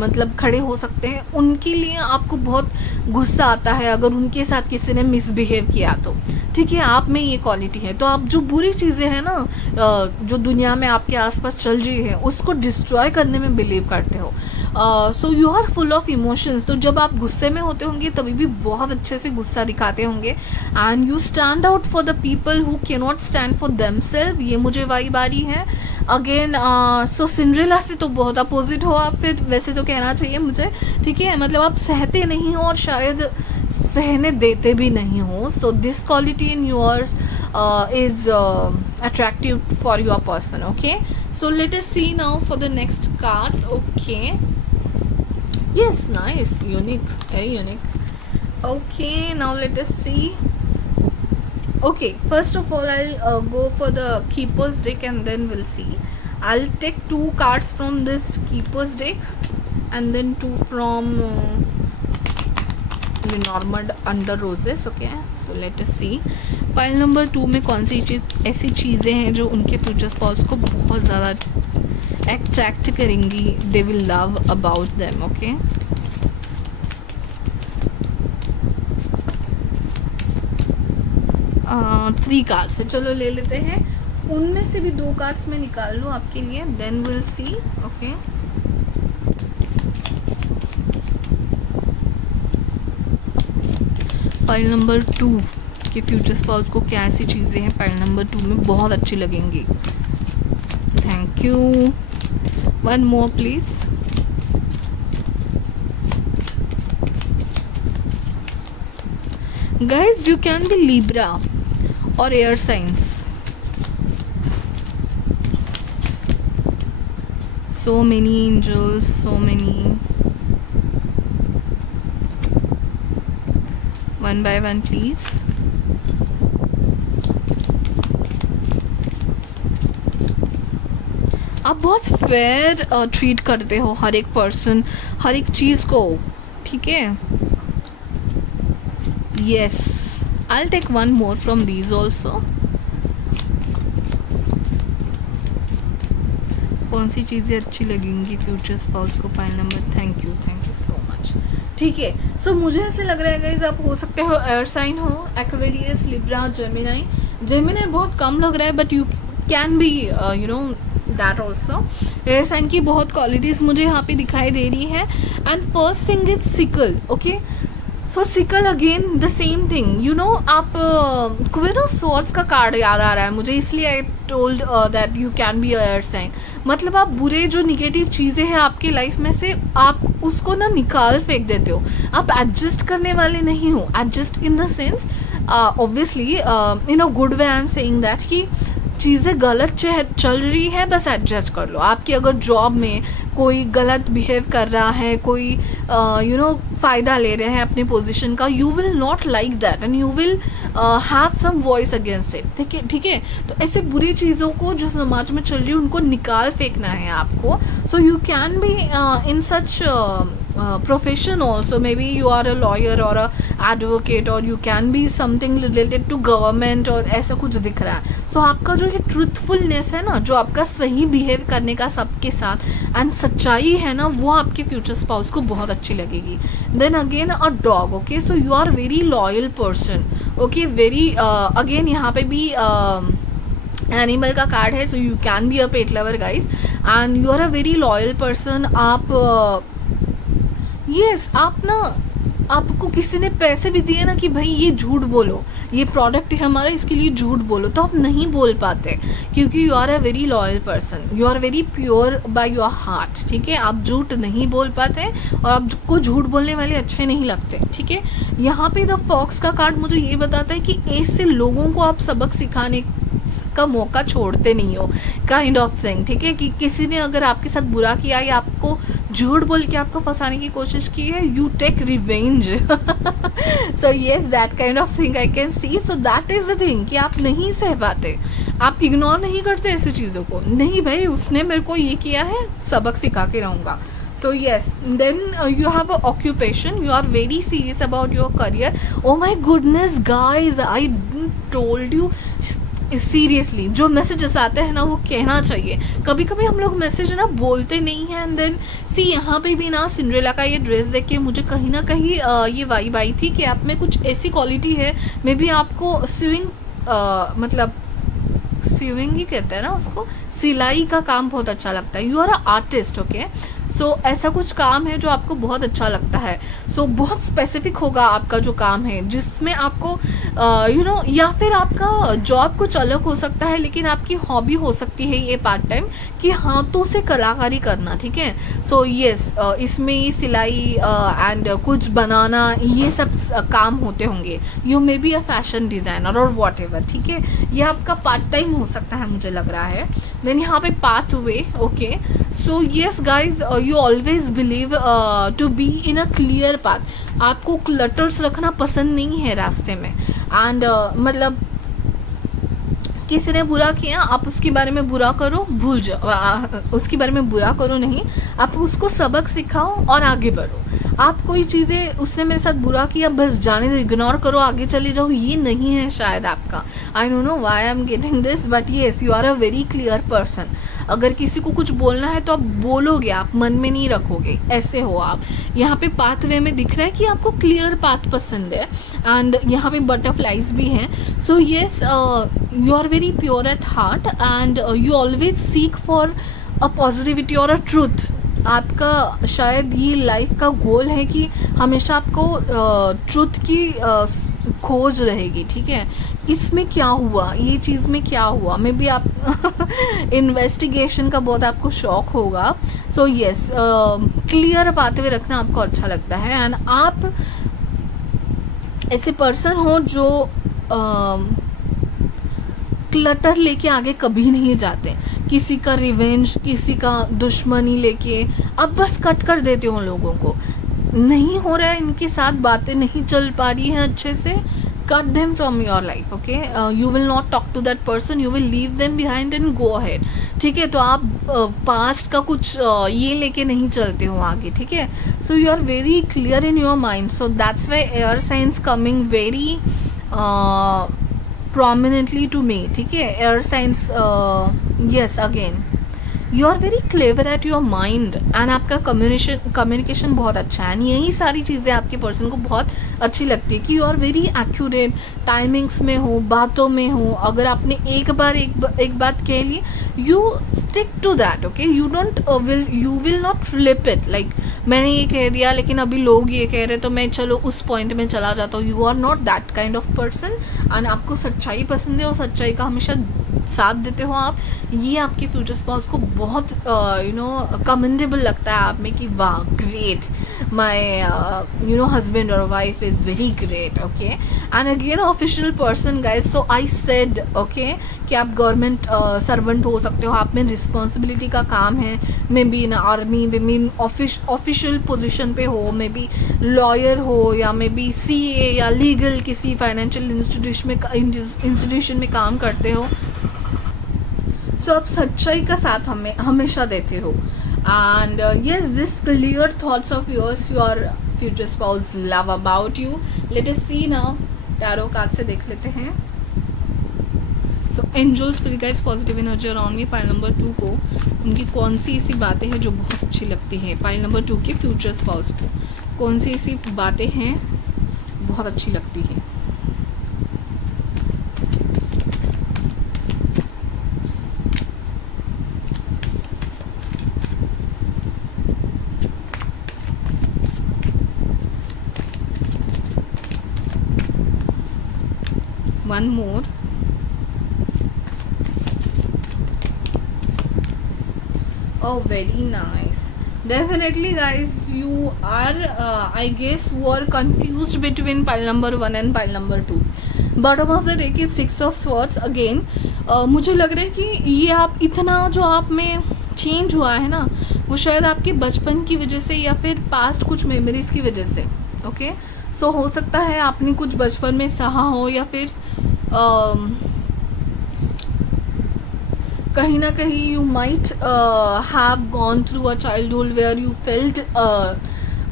मतलब खड़े हो सकते हैं, उनके लिए आपको बहुत गुस्सा आता है अगर उनके साथ किसी ने मिसबिहेव किया तो, ठीक है. आप में ये क्वालिटी है. तो आप जो बुरी चीज़ें हैं ना जो दुनिया में आपके आसपास चल रही है, उसको डिस्ट्रॉय करने में बिलीव करते हो. So you are full of emotions. तो जब आप गुस्से में होते होंगे तभी भी बहुत अच्छे से गुस्सा दिखाते होंगे and you stand out for the people who can not stand for themself. ये मुझे वाइब आ रही है. अगेन सो सिंड्रेला से तो बहुत अपोजिट हो आप, फिर वैसे तो कहना चाहिए मुझे, ठीक है. मतलब आप सहते नहीं हो और शायद सहने देते भी नहीं हो. So this quality in yours is attractive for your person, okay. So let us see now for the next cards, okay. Yes, nice, unique, very unique. Okay, now let us see. Okay, first of all I'll go for the keeper's deck and then we'll see. I'll take 2 cards from this keeper's deck and then 2 from Lenormand under roses, okay. So let us see. Pile number 2 में कौन सी ऐसी चीज़ें हैं जो उनके फ्यूचर स्पाउस को बहुत ज़्यादा अट्रैक्ट करेंगी, they will love about them, okay. Three cards है, चलो ले लेते हैं. उनमें से भी 2 कार्ड्स मैं निकाल लूँ आपके लिए, then will see, okay. Pile number 2 के फ्यूचर स्पाउस को क्या ऐसी चीज़ें हैं पाइल नंबर 2 में बहुत अच्छी लगेंगी. Thank you. 1 more please. Guys, you can be Libra और air signs. so many angels, so many. One by one please. आप बहुत फेयर ट्रीट करते हो हर एक पर्सन, हर एक चीज़ को, ठीक है. Yes, I take 1 more from these also. कौन सी चीज़ें अच्छी लगेंगी फ्यूचर स्पाउस को pile number. Thank you so much. ठीक है, सो मुझे ऐसे लग रहा है गाइज आप हो सकते हो एयर साइन हो, एक्वेरियस, लिब्रा, जेमिनाई. जेमिनाई बहुत कम लग रहा है but you can be that also. Air sign की बहुत क्वालिटीज़ मुझे यहाँ पे दिखाई दे रही है। And first thing is sickle, okay. So sickle again the same thing, you know, आप क्वीन ऑफ स्वॉर्ड्स का कार्ड याद आ रहा है मुझे, इसलिए I told that you can be air sign. मतलब आप बुरे जो निगेटिव चीज़ें हैं आपके लाइफ में से आप उसको ना निकाल फेंक देते हो, आप एडजस्ट करने वाले नहीं हो। Adjust in the sense obviously in a good way I am saying that कि चीज़ें गलत चल रही है, बस एडजस्ट कर लो। आपकी अगर जॉब में कोई गलत बिहेव कर रहा है, कोई यू नो फ़ायदा ले रहे हैं अपने पोजीशन का, you will not like that and you will have some voice against it, ठीक है। तो ऐसे बुरी चीज़ों को जो समाज में चल रही है उनको निकाल फेंकना है आपको। सो you can be in such profession also, maybe you are a lawyer or a advocate or you can be something related to government और ऐसा कुछ दिख रहा है। सो आपका जो ये ट्रूथफुलनेस है ना, जो आपका सही बिहेव करने का सबके साथ एंड सच्चाई है ना, वो आपके फ्यूचर स्पाउस को बहुत अच्छी लगेगी। Then again a dog, okay. So you are very loyal person, okay. Very again यहाँ पे भी एनिमल का कार्ड है। So you can be a pet lover guys and you are a very loyal person. आप यस आप ना, आपको किसी ने पैसे भी दिए ना कि भाई ये झूठ बोलो, ये प्रोडक्ट है हमारा, इसके लिए झूठ बोलो, तो आप नहीं बोल पाते क्योंकि you are a very loyal person, you are very pure by your heart, ठीक है। आप झूठ नहीं बोल पाते और आपको झूठ बोलने वाले अच्छे नहीं लगते, ठीक है। यहाँ पे द फॉक्स का कार्ड मुझे ये बताता है कि ऐसे लोगों को आप सबक सिखाने का मौका छोड़ते नहीं हो, काइंड ऑफ थिंग, ठीक है। कि किसी ने अगर आपके साथ बुरा किया या आपको झूठ बोल के आपको फंसाने की कोशिश की है, you take revenge. So yes that kind of thing I can see. So that is the thing कि आप नहीं सह पाते, आप इग्नोर नहीं करते ऐसी चीज़ों को। नहीं भाई उसने मेरे को ये किया है, सबक सिखा के रहूँगा। So yes, then you have a occupation. You are very serious about your career. Oh my goodness, guys! I told you. Seriously जो मैसेजेस आते हैं ना वो कहना चाहिए। कभी कभी हम लोग मैसेज ना बोलते नहीं हैं एंड देन सी यहाँ पे भी ना सिंड्रेला का ये ड्रेस देख के मुझे कहीं ना कहीं ये वाइब आई थी कि आप में कुछ ऐसी क्वालिटी है, मे बी आपको स्विंग मतलब स्विंग ही कहते हैं ना उसको, सिलाई का काम बहुत अच्छा लगता है। You are a artist, okay. So ऐसा कुछ काम है जो आपको बहुत अच्छा लगता है। सो बहुत स्पेसिफिक होगा आपका जो काम है जिसमें आपको यू नो, या फिर आपका जॉब कुछ अलग हो सकता है लेकिन आपकी हॉबी हो सकती है ये पार्ट टाइम कि हाथों से कलाकारी करना, ठीक है। सो येस इसमें ये सिलाई एंड कुछ बनाना ये सब काम होते होंगे। You may be a fashion designer और वॉट एवर, ठीक है। ये आपका पार्ट टाइम हो सकता है मुझे लग रहा है। देन यहाँ पे path way, okay. So yes guys you always believe to be in a clear path. आपको क्लटर्स रखना पसंद नहीं है रास्ते में एंड मतलब किसी ने बुरा किया आप उसके बारे में बुरा करो, भूल जाओ, उसके बारे में बुरा करो नहीं, आप उसको सबक सिखाओ और आगे बढ़ो। आप कोई चीज़ें उसने मेरे साथ बुरा किया बस जाने दो, इग्नोर करो, आगे चले जाओ, ये नहीं है शायद आपका। I don't know why I am getting this but yes you are a very clear person. अगर किसी को कुछ बोलना है तो आप बोलोगे, आप मन में नहीं रखोगे, ऐसे हो आप। यहाँ पे पाथ वे में दिख रहा है कि आपको क्लियर पाथ पसंद है एंड यहाँ पे बटरफ्लाइज भी हैं। So yes you are very pure at heart and you always seek for a positivity और अ ट्रूथ। आपका शायद ये लाइफ का गोल है कि हमेशा आपको ट्रुथ की खोज रहेगी, ठीक है। इसमें क्या हुआ, ये चीज़ में क्या हुआ, मे बी आप इन्वेस्टिगेशन का बहुत आपको शौक होगा। सो येस क्लियर बातें हुए रखना आपको अच्छा लगता है एंड आप ऐसे पर्सन हो जो क्लटर लेके आगे कभी नहीं जाते। किसी का रिवेंज, किसी का दुश्मनी लेके अब बस कट कर देते हो लोगों को। नहीं हो रहा है इनके साथ, बातें नहीं चल पा रही हैं अच्छे से, cut them from your life, okay. You will not talk to that person, you will leave them behind and go ahead, ठीक है। तो आप पास्ट का कुछ ये लेके नहीं चलते हो आगे, ठीक है। So you are very clear in your mind, so that's why air science coming very prominently to me, ठीक है। Air science yes again you are very clever at your mind and आपका कम्युनिकेशन बहुत अच्छा है एंड यही सारी चीज़ें आपके पर्सन को बहुत अच्छी लगती है कि you are very accurate, timings में हो, बातों में हो। अगर आपने एक बात कह ली, you stick to that, okay, you will not flip it, like मैंने ये कह दिया लेकिन अभी लोग ये कह रहे तो मैं चलो उस पॉइंट में चला जाता हूँ। You are not that kind of person and आपको सच्चाई पसंद है और सच्चाई का हमेशा साथ देते हो आप। ये आपके फ्यूचर स्पाउस को बहुत कमेंडेबल लगता है आप में कि वाह ग्रेट, माय हस्बैंड और wife is very great, okay. And again official person guys, so I said okay कि आप गवर्नमेंट सर्वेंट हो सकते हो, आप में रिस्पॉन्सिबिलिटी का काम है, may be in army, may be in official position पे हो, मे बी लॉयर हो या मे बी CA या लीगल किसी फाइनेंशियल इंस्टीट्यूशन में काम करते हो। सो आप सच्चाई का साथ हमेशा देते हो and yes, this clear thoughts of your future spouse love about you. Let us see now, tarot card से देख लेते हैं। So angels, spirit guides, positive energy around me. Pile number 2 को उनकी कौन सी ऐसी बातें हैं जो बहुत अच्छी लगती हैं? पाइल नंबर 2 के फ्यूचर स्पाउस को कौन सी ऐसी बातें हैं बहुत अच्छी लगती हैं? One more. Oh, very nice. Definitely guys, you are I guess were confused between pile number 1 and pile number 2. Bottom of the deck is 6 of swords again. मुझे लग रहा है कि ये आप इतना जो आप में चेंज हुआ है ना, वो शायद आपके बचपन की वजह से या फिर पास्ट कुछ मेमोरीज की वजह से, ओके। सो हो सकता है आपने कुछ बचपन में सहा हो या फिर कहीं ना कहीं you might have gone through a childhood where you felt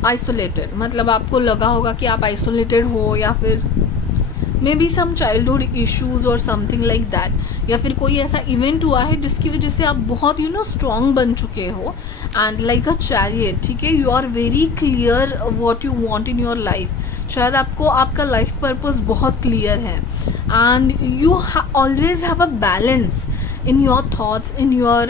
isolated, मतलब आपको लगा होगा कि आप आइसोलेटेड हो या फिर maybe some childhood issues और समथिंग लाइक दैट, या फिर कोई ऐसा इवेंट हुआ है जिसकी वजह से आप बहुत स्ट्रॉन्ग बन चुके हो एंड लाइक अ चैरियट, ठीक है, you are very clear what you want in your life. शायद आपको आपका लाइफ पर्पस बहुत क्लियर है and you always have a balance in your thoughts, in your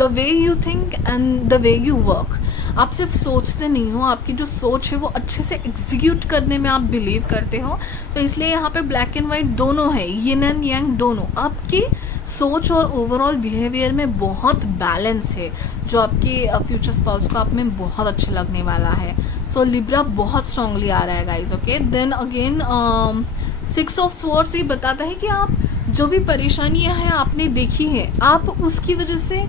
the way you think and the way you work. आप सिर्फ सोचते नहीं हो, आपकी जो सोच है वो अच्छे से एग्जीक्यूट करने में आप बिलीव करते हो। तो इसलिए यहाँ पे ब्लैक एंड वाइट दोनों है, यिन एंड यांग दोनों। आपकी सोच और ओवरऑल बिहेवियर में बहुत बैलेंस है जो आपके फ्यूचर स्पाउस को आप में बहुत अच्छा लगने वाला है। सो लिब्रा बहुत स्ट्रांगली आ रहा है guys, okay. Then again 6 of swords ये बताता है कि आप जो भी परेशानियां हैं आपने देखी है, आप उसकी वजह से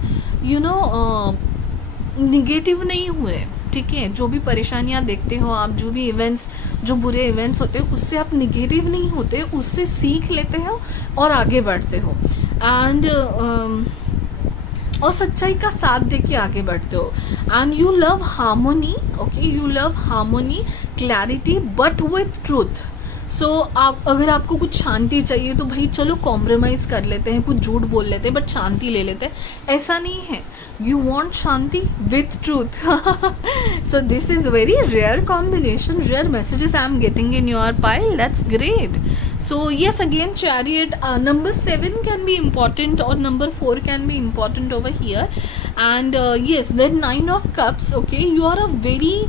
निगेटिव नहीं हुए, ठीक है। जो भी परेशानियां देखते हो आप, जो भी इवेंट्स, जो बुरे इवेंट्स होते हैं उससे आप निगेटिव नहीं होते, उससे सीख लेते हो और आगे बढ़ते हो एंड और सच्चाई का साथ देके आगे बढ़ते हो and you love harmony, okay, you love harmony, clarity but with truth. So आप अगर आपको कुछ शांति चाहिए तो भाई चलो कॉम्प्रोमाइज़ कर लेते हैं, कुछ झूठ बोल लेते हैं बट शांति ले लेते हैं, ऐसा नहीं है। यू वांट शांति with truth. So this is very rare combination, rare messages I am getting in your pile, that's great. So yes, again chariot, number 7 can be important और number 4 can be important over here and yes, then 9 of cups, okay, you are a very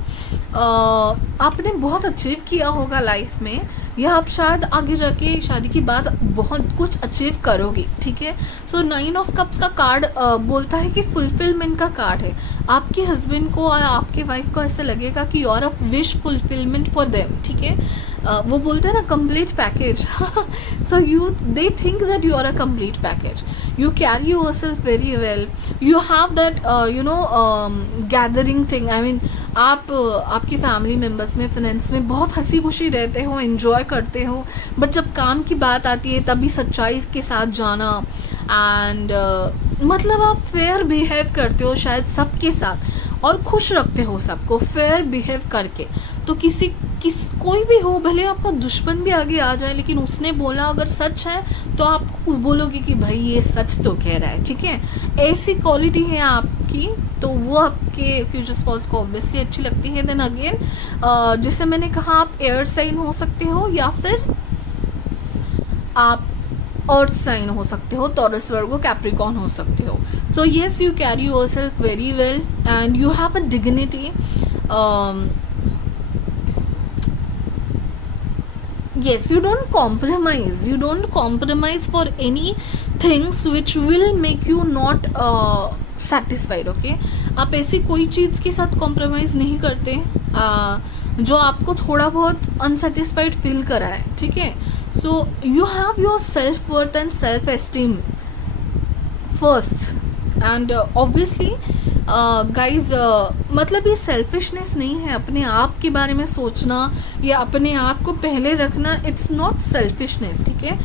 आपने बहुत अचीव किया होगा लाइफ में, या आप शायद आगे जाके शादी के बाद बहुत कुछ अचीव करोगे, ठीक है। सो 9 ऑफ कप्स का कार्ड बोलता है कि फुलफिलमेंट का कार्ड है। आपके हस्बैंड को और आपके वाइफ को ऐसा लगेगा कि you are a wish fulfilment for them, ठीक है। वो बोलते हैं ना complete package. So they think that you are a complete package, you carry yourself very well, you have that gathering thing, I mean आप आपकी फैमिली मेम्बर्स में, फ्रेंड्स में बहुत हंसी खुशी रहते हो, एंजॉय करते हो, बट जब काम की बात आती है तभी सच्चाई के साथ जाना एंड मतलब आप फेयर बिहेव करते हो शायद सबके साथ और खुश रखते हो सबको फेयर बिहेव करके। तो कोई भी हो, भले आपका दुश्मन भी आगे आ जाए, लेकिन उसने बोला अगर सच है तो आप बोलोगे कि भाई ये सच तो कह रहा है, ठीक है। ऐसी क्वालिटी है आपकी, तो वो आपके फ्यूचर स्पाउस को ऑब्वियसली अच्छी लगती है। देन अगेन जैसे मैंने कहा, आप एयर साइन हो सकते हो या फिर आप अर्थ साइन हो सकते हो, टॉरस, वर्गो, कैप्रिकॉर्न हो सकते हो। सो yes, you carry yourself very well and you have a dignity. Yes, you don't compromise for any things which will make you not satisfied, okay? आप ऐसी कोई चीज़ के साथ कॉम्प्रोमाइज़ नहीं करते जो आपको थोड़ा बहुत अनसेटिस्फाइड फील कराए, ठीक है। So you have your self worth and self esteem first and obviously guys मतलब ये सेल्फिशनेस नहीं है अपने आप के बारे में सोचना या अपने आप को पहले रखना, इट्स नॉट सेल्फिशनेस, ठीक है।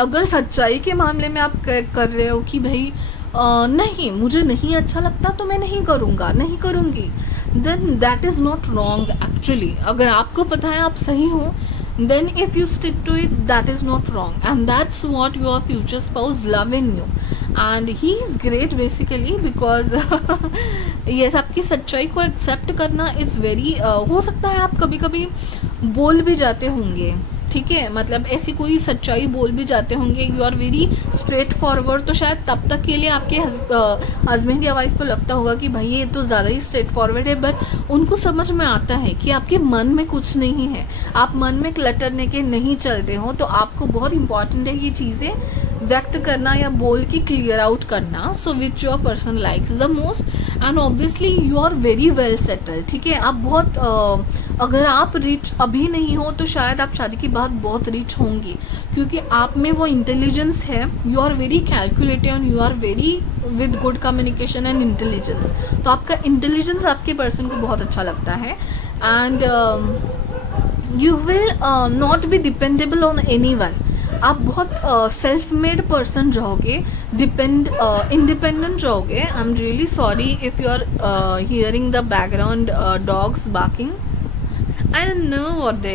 अगर सच्चाई के मामले में आप कर रहे हो कि भाई नहीं, मुझे नहीं अच्छा लगता तो मैं नहीं करूँगा, नहीं करूँगी, then that is not wrong actually. अगर आपको पता है आप सही हो, then if you stick to it, that is not wrong, and that's what your future spouse love in you, and he is great basically because yes, आपकी सच्चाई को एक्सेप्ट करना इट्स वेरी हो सकता है आप कभी कभी बोल भी जाते होंगे, ठीक है, मतलब ऐसी कोई सच्चाई बोल भी जाते होंगे, you are very straightforward, तो शायद तब तक के लिए आपके हस्बैंड या वाइफ को लगता होगा कि भाई ये तो ज़्यादा ही स्ट्रेट फॉरवर्ड है, बट उनको समझ में आता है कि आपके मन में कुछ नहीं है, आप मन में क्लटरने के नहीं चलते हो। तो आपको बहुत इंपॉर्टेंट है ये चीज़ें व्यक्त करना या बोल के क्लियर आउट करना, so which your person likes the most, and obviously you are very well settle, ठीक है। आप बहुत अगर आप रिच अभी नहीं हो तो शायद आप शादी के बाद बहुत रिच होंगी, क्योंकि आप में वो इंटेलिजेंस है, you are very calculative and you are very with good communication and intelligence. तो आपका इंटेलिजेंस आपके पर्सन को बहुत अच्छा लगता है, and you will not be dependable on anyone. आप बहुत सेल्फ मेड पर्सन रहोगे, इंडिपेंडेंट रहोगे। I am really sorry if you are hearing the background dogs barking, I don't know what they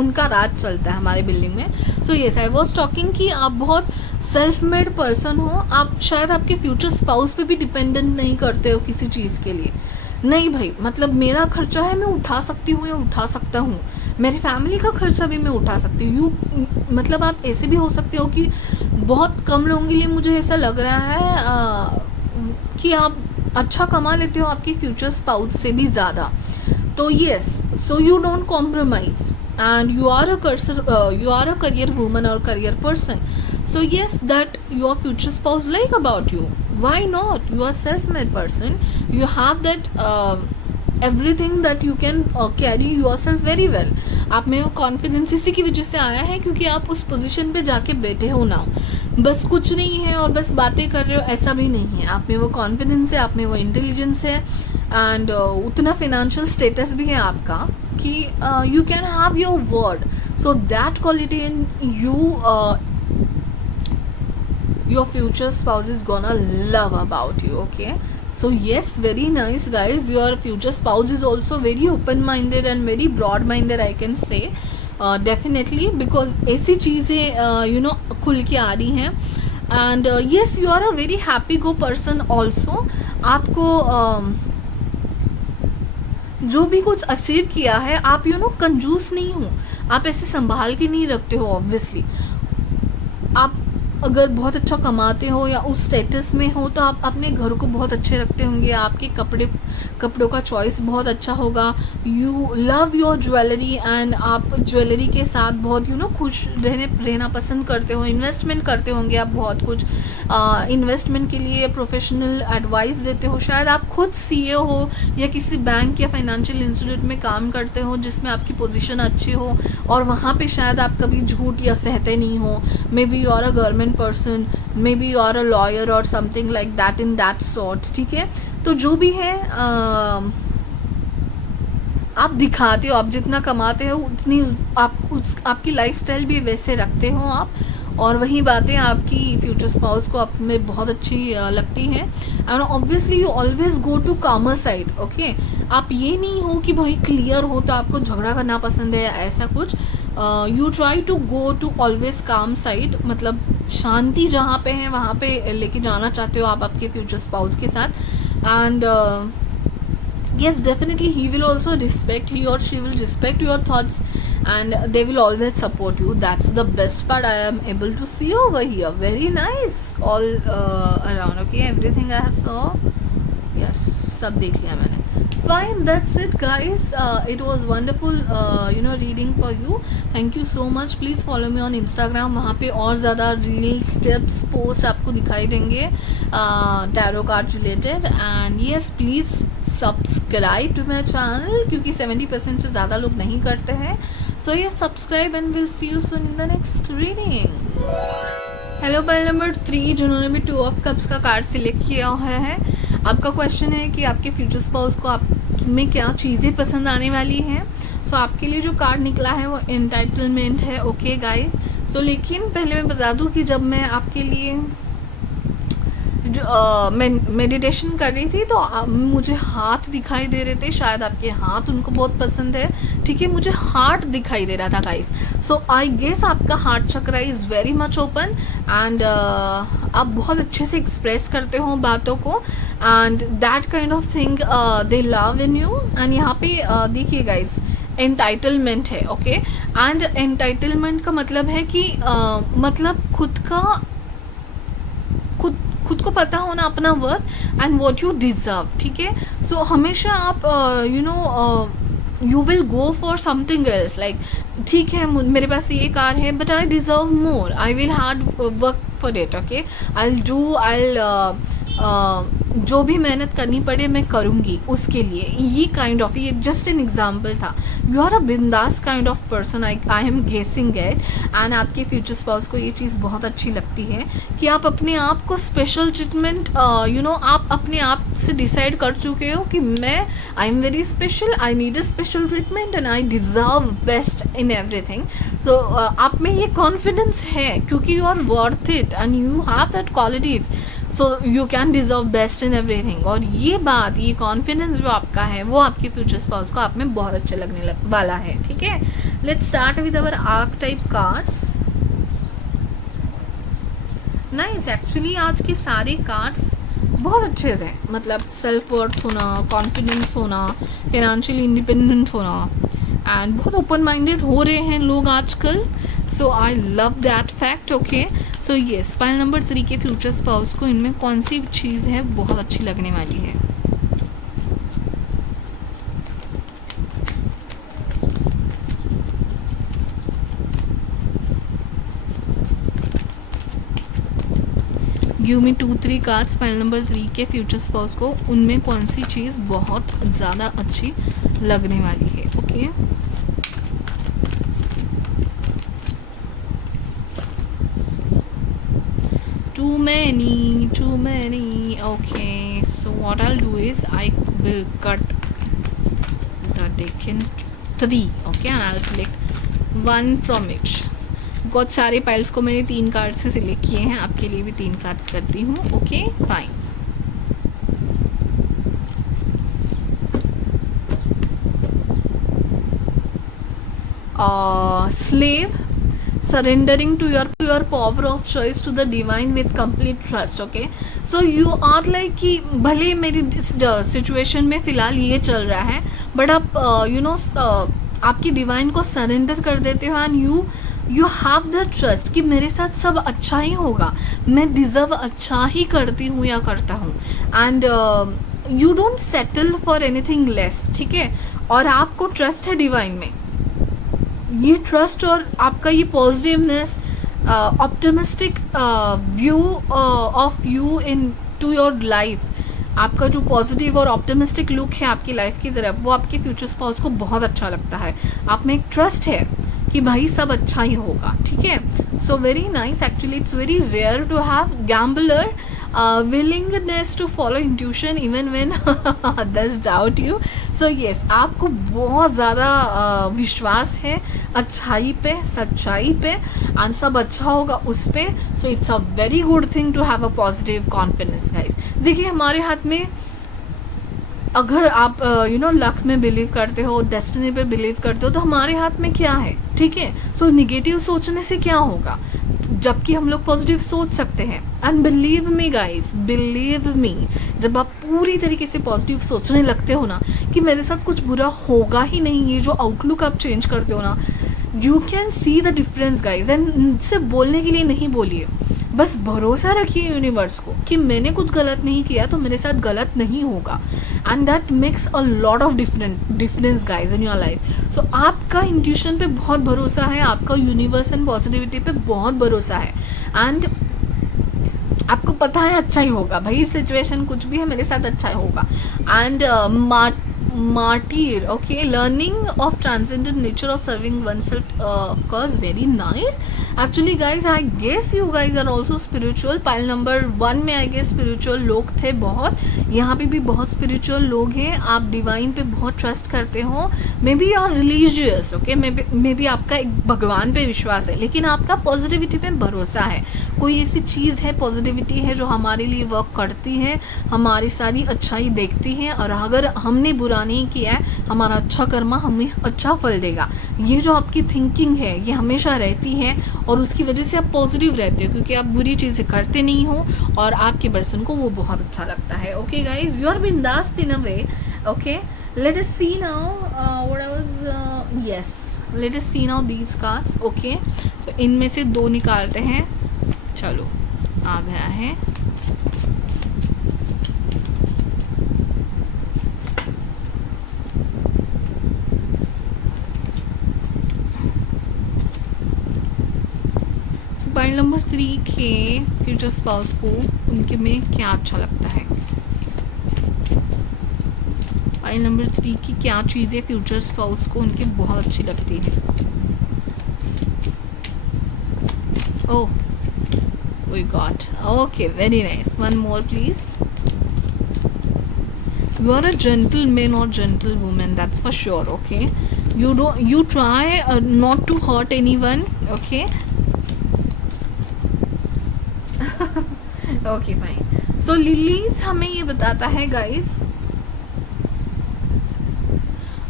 उनका राज चलता है हमारे बिल्डिंग में। So yes, I was talking कि आप बहुत सेल्फ मेड पर्सन हो, आप शायद आपके फ्यूचर स्पाउस पे भी डिपेंडेंट नहीं करते हो किसी चीज़ के लिए। नहीं भाई, मतलब मेरा खर्चा है, मैं उठा सकती हूँ या उठा सकता हूँ, मेरी फैमिली का खर्चा भी मैं उठा सकती हूँ। मतलब आप ऐसे भी हो सकते हो कि बहुत कम लोगों के लिए मुझे ऐसा लग रहा है कि आप अच्छा कमा लेते हो आपके फ्यूचर स्पाउस से भी ज़्यादा। तो yes, so you don't compromise and you are a career woman or career person, so yes, that your future spouse like about you, why not? You are self-made person, you have that everything that you can carry yourself very well. आप में वो कॉन्फिडेंस इसी की वजह से आया है क्योंकि आप उस पोजीशन पे जाके बैठे हो ना, बस कुछ नहीं है और बस बातें कर रहे हो, ऐसा भी नहीं है। आप में वो कॉन्फिडेंस है, आप में वो इंटेलिजेंस है, एंड उतना फिनेंशियल स्टेटस भी है आपका कि you can have your word, so that quality in you your future spouse is gonna love about you, okay? So yes, very nice guys, your future spouse is also very open minded and very broad minded, I can say, definitely, because ऐसी चीज़ें खुल के आ रही हैं, and yes, you are a very happy go person also। आपको जो भी कुछ अचीव किया है, आप कंजूस नहीं हो, आप ऐसे संभाल के नहीं रखते हो। ऑब्वियसली आप अगर बहुत अच्छा कमाते हो या उस स्टेटस में हो तो आप अपने घर को बहुत अच्छे रखते होंगे, आपके कपड़ों का चॉइस बहुत अच्छा होगा, you love your jewellery, and आप ज्वेलरी के साथ बहुत खुश रहना पसंद करते हो, इन्वेस्टमेंट करते होंगे आप बहुत कुछ, इन्वेस्टमेंट के लिए प्रोफेशनल एडवाइस देते हो, शायद आप खुद सीए हो या किसी बैंक या फाइनेंशियल इंस्टीट्यूट में काम करते हो जिसमें आपकी पोजीशन अच्छी हो, और वहाँ पे शायद आप कभी झूठ या सहते नहीं हो, may be you are a government person, maybe you are a lawyer or something like that in that sort, ठीक है। तो जो भी है आप दिखाते हो, आप जितना कमाते हो उतनी आपकी लाइफस्टाइल भी वैसे रखते हो आप, और वही बातें आपकी फ्यूचर स्पाउस को आप में बहुत अच्छी लगती हैं। And obviously you always go to calmer side, okay. आप ये नहीं हो कि भाई क्लियर हो तो आपको झगड़ा करना पसंद है या ऐसा कुछ। You try to go to always calm side, मतलब शांति जहाँ पे है वहाँ पे लेके जाना चाहते हो आप आपके फ्यूचर स्पाउस के साथ। And yes, definitely he will also respect, he or she will respect your thoughts and they will always support you. That's the best part I am able to see over here. Very nice all around, okay, everything I have saw, yes, सब देख लिया मैंने। Fine, that's it guys. It was wonderful reading for you. Thank you so much. Please follow me on Instagram. वहाँ पे और ज़्यादा रील्स, टिप्स, पोस्ट आपको दिखाई देंगे tarot card related. And yes, please subscribe to my channel, क्योंकि 70% से ज़्यादा लोग नहीं करते हैं। सो ये subscribe and will see you soon in the next reading. Hello pile number 3 जिन्होंने भी 2 ऑफ कप्स का कार्ड सिलेक्ट किया हुआ है, आपका क्वेश्चन है कि आपके फ्यूचर स्पाउस को आप में क्या चीज़ें पसंद आने वाली हैं। सो आपके लिए जो कार्ड निकला है वो एंटाइटलमेंट है, ओके गाइस। सो लेकिन पहले मैं बता दूं कि जब मैं आपके लिए मेडिटेशन कर रही थी तो मुझे हाथ दिखाई दे रहे थे, शायद आपके हाथ उनको बहुत पसंद है, ठीक है। मुझे हार्ट दिखाई दे रहा था गाइस। सो आई गेस आपका heart chakra is very much open and आप बहुत अच्छे से एक्सप्रेस करते हो बातों को and that kind of thing they love in you. And यहाँ पे देखिए गाइस, एंटाइटलमेंट है, ओके। एंड एंटाइटलमेंट का मतलब है कि मतलब खुद को पता होना अपना worth and what you deserve, ठीक है। सो हमेशा आप you will go for something else, like ठीक है मेरे पास ये कार है but I deserve more, I will hard work for it, okay. जो भी मेहनत करनी पड़े मैं करूँगी उसके लिए, ये काइंड ऑफ, ये जस्ट एन एग्जाम्पल था। यू आर अ बिंदास kind of person, I am guessing it. And आपके फ्यूचर स्पाउस को ये चीज़ बहुत अच्छी लगती है कि आप अपने आप को स्पेशल ट्रीटमेंट आप अपने आप से डिसाइड कर चुके हो कि मैं I am very special, I need a special treatment and I deserve best in everything. So आप में ये कॉन्फिडेंस है क्योंकि you are worth it and you have that qualities, so you can deserve best in everything. और ये बात, ये कॉन्फिडेंस जो आपका है वो आपके फ्यूचर स्पाउस को आप में बहुत अच्छा लगने वाला है, ठीक है। Let's start with our archetype cards. Nice, actually आज के सारे कार्ड्स बहुत अच्छे थे, मतलब सेल्फ वर्थ होना, कॉन्फिडेंस होना, फाइनेंशियल इंडिपेंडेंट होना एंड बहुत ओपन माइंडेड हो रहे हैं लोग आजकल। So I love that fact, okay. So yes, pile number 3 के फ्यूचर स्पाउस को इनमें कौन सी चीज़ है बहुत अच्छी लगने वाली है। Give me 2-3 cards, pile number 3 के फ्यूचर स्पाउस को उनमें कौन सी चीज़ बहुत ज़्यादा अच्छी लगने वाली है, okay. Too many. Okay, so what I'll do is I will cut the deck in 3, okay, and I'll select one from each. बहुत सारे पाइल्स को मैंने 3 कार्ड से सिलेक्ट किए हैं, आपके लिए भी 3 कार्ड्स करती हूँ, okay fine. Slave, surrendering to your power of choice to the divine with complete trust, okay. So you are like कि भले मेरी सिचुएशन में फ़िलहाल ये चल रहा है बट आप आपकी डिवाइन को सरेंडर कर देते हो and you have the trust कि मेरे साथ सब अच्छा ही होगा, मैं डिज़र्व अच्छा ही करती हूँ या करता हूँ and you don't settle for anything less, ठीक है। और आपको ट्रस्ट है डिवाइन में, ये ट्रस्ट और आपका ये positiveness, optimistic view of you in to your life, आपका जो पॉजिटिव और ऑप्टिमिस्टिक लुक है आपकी लाइफ की तरफ, वो आपके फ्यूचर स्पाउस को बहुत अच्छा लगता है। आप में एक ट्रस्ट है कि भाई सब अच्छा ही होगा, ठीक है। So very nice, actually it's very rare to have gambler willingness to follow intuition even when others doubt you. So yes, आपको बहुत ज़्यादा विश्वास है अच्छाई पे, सच्चाई पे एंड सब अच्छा होगा उस पर. So it's a very good thing to have a positive confidence guys. देखिए हमारे हाथ में, अगर आप लक में बिलीव करते हो, डेस्टिनी पे बिलीव करते हो, तो हमारे हाथ में क्या है, ठीक है. सो निगेटिव सोचने से क्या होगा, जबकि हम लोग पॉजिटिव सोच सकते हैं. And believe me guys, believe me, जब आप पूरी तरीके से पॉजिटिव सोचने लगते हो ना कि मेरे साथ कुछ बुरा होगा ही नहीं, ये जो आउटलुक आप चेंज करते हो ना, you can see the difference guys. And सिर्फ बोलने के लिए नहीं बोलिए, बस भरोसा रखिए यूनिवर्स को कि मैंने कुछ गलत नहीं किया तो मेरे साथ गलत नहीं होगा. And that makes a lot of difference guys in your life. So आपका इंट्यूशन पे बहुत भरोसा है, आपका यूनिवर्स एंड पॉजिटिविटी पे बहुत भरोसा है. एंड आपको पता है अच्छा ही होगा भाई, सिचुएशन कुछ भी है मेरे साथ अच्छा ही होगा. And martyr, okay, learning of transcendent nature of serving oneself, of course very nice. Actually guys, I guess you guys are also spiritual. Pile number 1 में I guess spiritual लोग थे बहुत, यहाँ पे भी बहुत spiritual लोग हैं. आप डिवाइन पे बहुत ट्रस्ट करते हो, may be are religious, okay, maybe आपका एक भगवान पे विश्वास है, लेकिन आपका पॉजिटिविटी पे भरोसा है. कोई ऐसी चीज़ है, पॉजिटिविटी है जो हमारे लिए वर्क करती है, हमारी सारी अच्छाई देखती है, और अगर हमने बुरा नहीं किया है, हमारा अच्छा कर्मा हमें अच्छा फल देगा. ये जो आपकी थिंकिंग है ये हमेशा रहती है, और उसकी वजह से आप पॉजिटिव रहते हो, क्योंकि आप बुरी चीज़ें करते नहीं हो और आपके पर्सन को वो बहुत अच्छा लगता है. ओके गाइज, यू आर बिंदास in a way. Okay, let us see now what I was, yes, let us see now these cards. Okay, तो इनमें से 2 निकालते हैं. चलो, आ गया है. पाइल नंबर 3 के फ्यूचर स्पाउस को उनके में क्या अच्छा लगता है. पाइल नंबर 3 की क्या चीज़ें फ्यूचर स्पाउस को उनकी बहुत अच्छी लगती है. Oh we got, okay, very nice. One more please. You are a gentleman or gentlewoman, that's for sure. Okay, you try not to hurt anyone. Okay. Okay fine. So lilies हमें ये बताता है गाइस,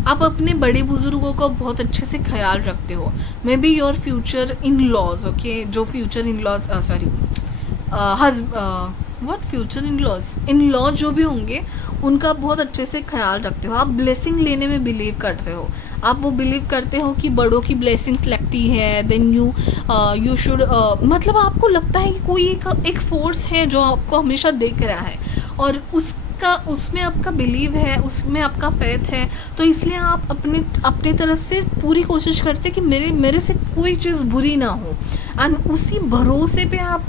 आप अपने बड़े बुजुर्गों का बहुत अच्छे से ख्याल रखते हो. May be your future in laws, okay, जो future in laws, sorry, what, future in laws जो भी होंगे उनका बहुत अच्छे से ख्याल रखते हो. आप ब्लेसिंग लेने में बिलीव करते हो, आप वो बिलीव करते हो कि बड़ों की ब्लेसिंग्स लगती है. देन यू शुड, मतलब आपको लगता है कि कोई एक फोर्स है जो आपको हमेशा देख रहा है, और उसमें आपका बिलीव है, उसमें आपका फेथ है. तो इसलिए आप अपने तरफ से पूरी कोशिश करते हैं कि मेरे से कोई चीज़ बुरी ना हो. एंड उसी भरोसे पे आप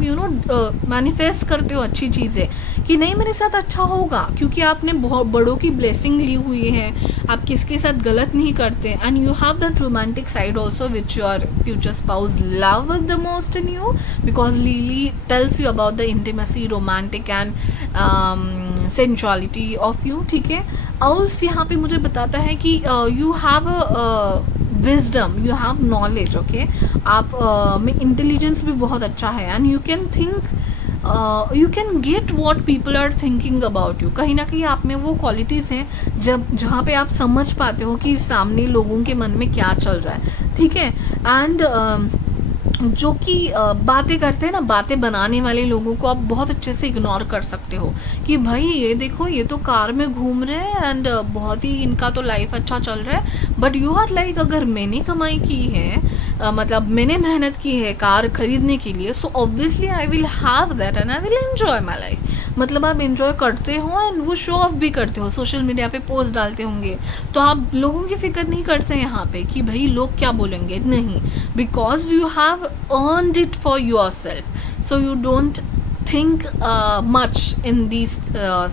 मैनिफेस्ट करते हो अच्छी चीज़ें कि नहीं मेरे साथ अच्छा होगा, क्योंकि आपने बहुत बड़ों की ब्लेसिंग ली हुई है. आप किसके साथ गलत नहीं करते. And you have that romantic side also which your future spouse love the most in you, because lily tells you about the intimacy, romantic and sensuality of you. ठीक है, और यहाँ पे मुझे बताता है कि you have wisdom, you have knowledge. Okay, आप में इंटेलिजेंस भी बहुत अच्छा है. And you can think, you can get what people are thinking about you. कहीं ना कहीं आप में वो क्वालिटीज़ हैं जहाँ पे आप समझ पाते हो कि सामने लोगों के मन में क्या चल रहा है. ठीक है, एंड जो कि बातें करते हैं ना, बातें बनाने वाले लोगों को आप बहुत अच्छे से इग्नोर कर सकते हो कि भाई ये देखो, ये तो कार में घूम रहे हैं एंड बहुत ही इनका तो लाइफ अच्छा चल रहा है. बट यू आर लाइक, अगर मैंने कमाई की है, मतलब मैंने मेहनत की है कार खरीदने के लिए, so obviously I will have that and I will enjoy my life. मतलब आप एंजॉय करते हो एंड वो शो ऑफ भी करते हो, सोशल मीडिया पे पोस्ट डालते होंगे, तो आप लोगों की फिक्र नहीं करते यहाँ पे कि भाई लोग क्या बोलेंगे. नहीं, because you have earned it for yourself, so you don't think much in these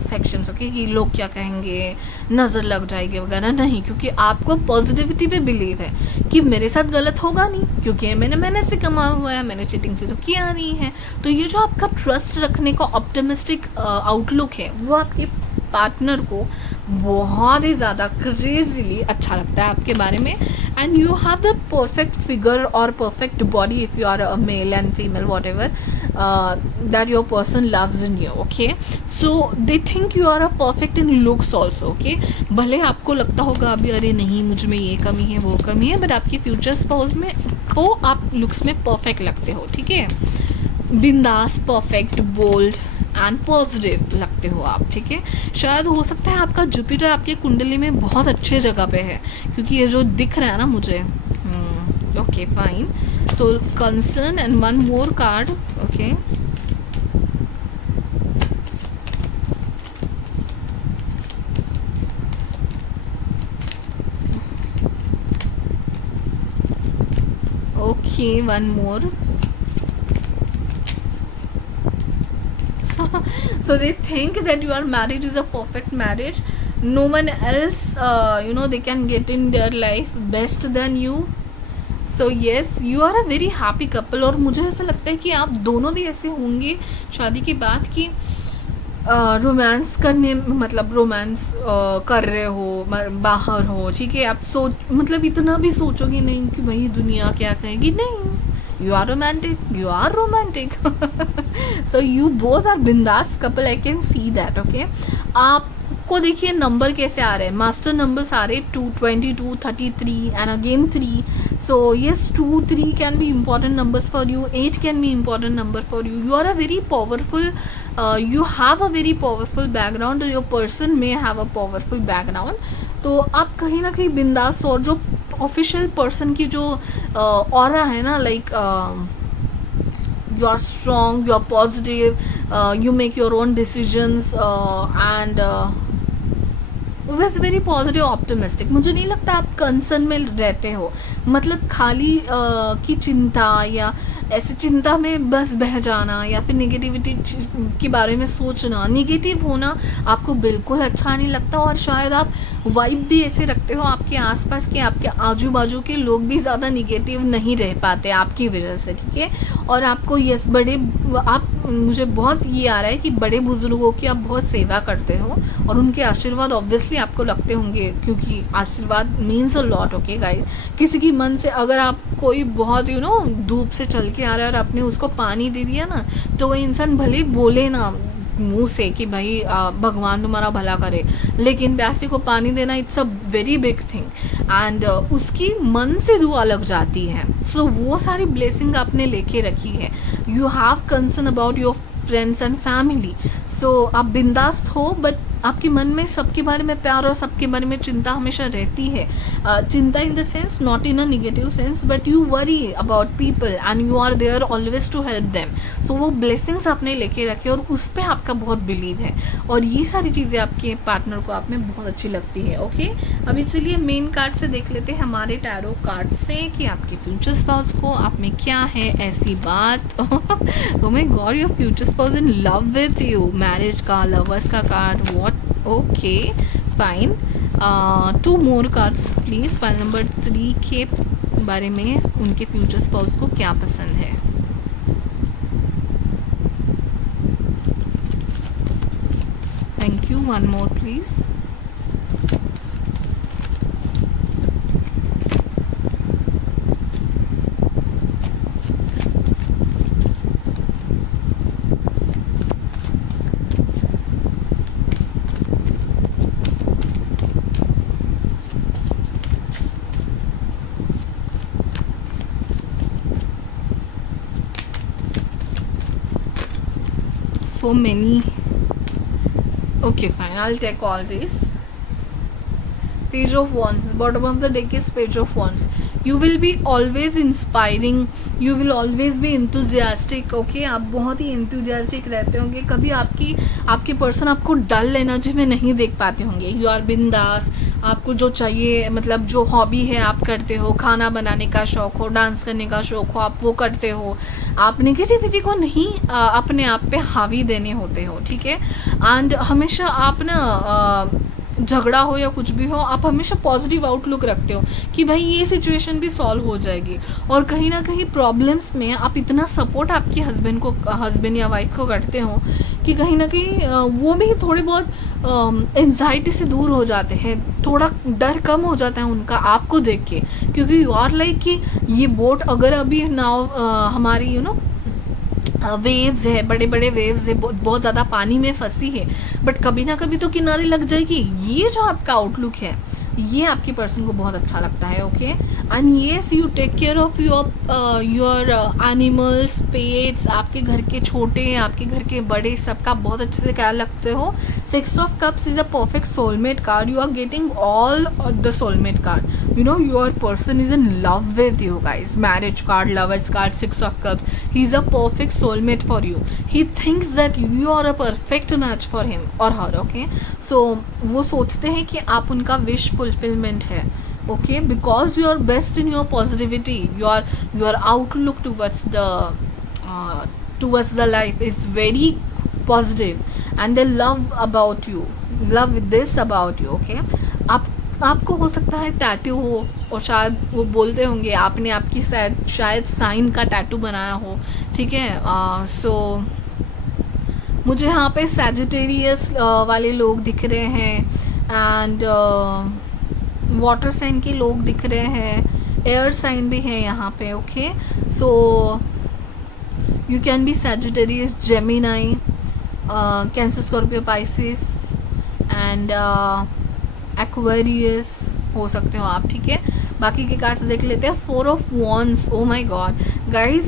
sections. okay, कि लोग क्या कहेंगे, नज़र लग जाएगी वगैरह, नहीं, क्योंकि आपको पॉजिटिविटी पे बिलीव है कि मेरे साथ गलत होगा नहीं, क्योंकि मैंने मेहनत से कमाया हुआ है, मैंने चीटिंग से तो किया नहीं है. तो ये जो आपका ट्रस्ट रखने का ऑप्टिमिस्टिक आउटलुक है, वो आपके पार्टनर को बहुत ही ज़्यादा क्रेजीली अच्छा लगता है आपके बारे में, and you have the perfect figure और perfect body if you are a male and female whatever that your person loves in you. Okay, so they think you are a perfect in looks also. Okay, भले आपको लगता होगा अभी अरे नहीं मुझ में ये कमी है वो कमी है, बट आपकी फ्यूचर स्पाउस में को आप लुक्स में परफेक्ट लगते हो. ठीक है, बिंदास, परफेक्ट, बोल्ड एंड पॉजिटिव लगते हो आप. ठीक है, शायद हो सकता है आपका जुपिटर आपके कुंडली में बहुत अच्छे जगह पे है, क्योंकि ये जो दिख रहा है ना मुझे. Okay fine, so concern and one more card. Okay, okay one more. So they think that your marriage is a perfect marriage. No one else, they can get in their life best than you. So yes, you are a very happy couple. और मुझे ऐसा लगता है कि आप दोनों भी ऐसे होंगे शादी के बाद कि रोमांस करने, मतलब रोमांस कर रहे हो बाहर हो. ठीक है, आप मतलब इतना भी सोचोगे नहीं कि भाई दुनिया क्या कहेगी. नहीं, you are romantic. So you both are bindas couple, I can see that. Okay, आपको देखिए नंबर कैसे आ रहे हैं, मास्टर नंबर्स आ रहे हैं 2, 22, 33 and again 3. So yes, 2, 3 can be important numbers for you, 8 can be important number for you. You are a very powerful, you have a very powerful background, your person may have a powerful background. तो आप कहीं ना कहीं बिंदास, और जो ऑफिशियल पर्सन की जो ऑरा है ना, like you are strong, you are positive, you make your own decisions and very positive, optimistic. मुझे नहीं लगता आप कंसर्न में रहते हो, मतलब खाली की चिंता या ऐसे चिंता में बस बह जाना या फिर नेगेटिविटी के बारे में सोचना, निगेटिव होना आपको बिल्कुल अच्छा नहीं लगता. और शायद आप वाइब भी ऐसे रखते हो आपके आसपास के, आपके आजू बाजू के लोग भी ज़्यादा निगेटिव नहीं रह पाते आपकी वजह से. ठीक है, और आपको यस मुझे बहुत ये आ रहा है कि बड़े बुजुर्गों की आप बहुत सेवा करते हो, और उनके आशीर्वाद ऑब्वियसली आपको लगते होंगे, क्योंकि आशीर्वाद means a lot. Okay guys, किसी की मन से अगर आप कोई बहुत धूप से चल के आ रहा है और आपने उसको पानी दे दिया ना, तो वही इंसान भले ही बोले ना मुंह से कि भाई भगवान तुम्हारा भला करे, लेकिन प्यासे को पानी देना it's a very big thing, and उसकी मन से दुआ लग जाती है. सो वो सारी ब्लेसिंग आपने लेके रखी है. You have concern about your friends and family. So आप बिंदास हो, बट आपके मन में सबके बारे में प्यार और सबके बारे में चिंता हमेशा रहती है. चिंता in the sense, not in a negative sense, but you worry about people and you are there always to help them. So वो ब्लेसिंग्स आपने लेके रखे और उस पर आपका बहुत बिलीव है, और ये सारी चीज़ें आपके पार्टनर को आप में बहुत अच्छी लगती है. ओके, अभी चलिए मेन कार्ड से देख लेते हैं, हमारे टैरो कार्ड से, कि आपके फ्यूचर स्पाउस को आप में क्या है ऐसी बात. Oh my God, your future spouse in love with you, marriage का, लवर्स का card. What? Okay fine, 2 more cards please. Pile number 3 के बारे में, उनके फ्यूचर स्पाउस को क्या पसंद है. Thank you. 1 more please. So many. Okay fine, I'll take all this. Page of Wands, bottom of the deck is Page of Wands. You will be always inspiring, you will always be enthusiastic. Okay, आप बहुत ही enthusiastic रहते होंगे. कभी आपके पर्सन आपको डल एनर्जी में नहीं देख पाते होंगे. यू आर बिंदास, आपको जो चाहिए, मतलब जो हॉबी है आप करते हो, खाना बनाने का शौक हो, डांस करने का शौक हो, आप वो करते हो. आप नेगेटिविटी को नहीं अपने आप पे हावी देने होते हो. ठीक है, एंड हमेशा आप ना झगड़ा हो या कुछ भी हो, आप हमेशा पॉजिटिव आउटलुक रखते हो कि भाई ये सिचुएशन भी सॉल्व हो जाएगी। और कहीं ना कहीं प्रॉब्लम्स में आप इतना सपोर्ट आपके हस्बैंड या वाइफ को करते हो कि कहीं ना कहीं वो भी थोड़े बहुत एंजाइटी से दूर हो जाते हैं, थोड़ा डर कम हो जाता है उनका आपको देख के, क्योंकि यू आर लाइक कि ये बोट अगर अभी नाव हमारी वेव्स है, बड़े बड़े वेव्स है, बहुत ज़्यादा पानी में फंसी है, बट कभी ना कभी तो किनारे लग जाएगी। ये जो आपका आउटलुक है ये आपकी पर्सन को बहुत अच्छा लगता है। Okay, and yes you take care of your animals, pets, आपके घर के छोटे, आपके घर के बड़े, सबका बहुत अच्छे से ख्याल रखते हो। 6 of cups is a perfect soulmate card. You are getting all the soulmate card. You know your person is in love with you guys. Marriage card, lovers card, 6 of cups, he is a perfect soulmate for you. He thinks that you are a perfect match for him और हर। ओके, सो वो सोचते हैं कि आप उनका विश फुलफिलमेंट है। Okay, because you are best in your positivity, your outlook towards the life is very positive and they love this about you. Okay, आपको हो सकता है टैटू हो, और शायद वो बोलते होंगे आपने आपकी शायद साइन का टैटू बनाया हो। ठीक है, सो मुझे यहाँ पे सैजिटेरियस वाले लोग दिख रहे हैं, एंड वाटर साइन के लोग दिख रहे हैं, एयर साइन भी है यहाँ पे। Okay, so you can B Sagittarius, Gemini, cancer, Scorpio, Pisces and Aquarius हो सकते हो आप। ठीक है, बाकी के कार्ड्स देख लेते हैं। 4 of wands, oh my God guys,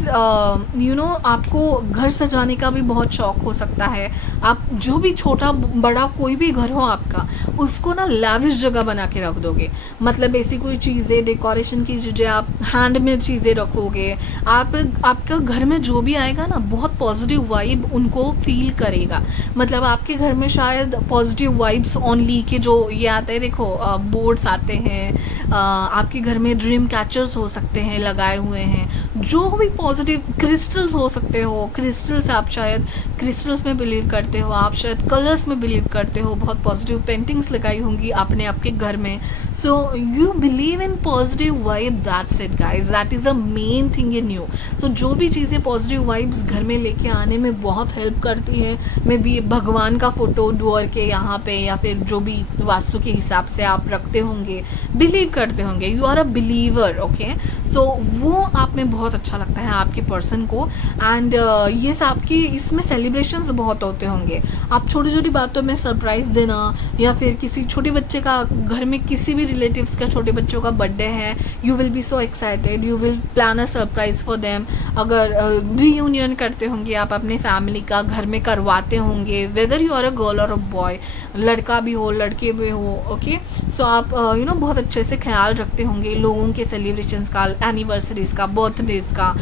you know आपको घर सजाने का भी बहुत शौक हो सकता है। आप जो भी छोटा बड़ा कोई भी घर हो आपका, उसको ना लैविश जगह बना के रख दोगे। मतलब ऐसी कोई चीज़ें, डेकोरेशन की चीज़ें, आप हैंडमेड चीज़ें रखोगे। आपका घर में जो भी आएगा ना, बहुत पॉजिटिव वाइब उनको फील करेगा। मतलब आपके घर में शायद पॉजिटिव वाइब्स ओनली के जो ये आते हैं, देखो बोर्ड्स आते हैं, आपके घर में ड्रीम कैचर्स हो सकते हैं लगाए हुए हैं, जो भी पॉजिटिव क्रिस्टल्स हो सकते हो। क्रिस्टल्स, आप शायद क्रिस्टल्स में बिलीव करते हो, आप शायद कलर्स में बिलीव करते हो, बहुत पॉजिटिव पेंटिंग्स लगाई होंगी आपने आपके घर में। So you believe in positive vibe, that's it guys, that is the main thing in you. So जो भी चीज़ें पॉजिटिव वाइब्स घर में लेके आने में बहुत हेल्प करती है, मे बी भगवान का फोटो डोर के यहाँ पे, या फिर जो भी वास्तु के हिसाब से आप रखते होंगे, बिलीव करते होंगे, you are a believer. Okay, so वो आप में बहुत अच्छा लगता है आपके पर्सन को। एंड ये आपकी इसमें सेलिब्रेशंस बहुत होते होंगे। आप छोटी छोटी बातों में सरप्राइज देना, या फिर किसी छोटे बच्चे का, घर में किसी भी रिलेटिव्स का छोटे बच्चों का बर्थडे है, you will be so excited, you will plan a surprise for them. अगर रीयूनियन करते होंगे आप अपने फैमिली का, घर में करवाते होंगे, whether you are a girl और अ बॉय, लड़का भी हो लड़के भी हो। ओके, सो आप यू नो बहुत अच्छे से ख्याल रखते होंगे लोगों के सेलिब्रेशंस का, एनिवर्सरीज का, बर्थडेज का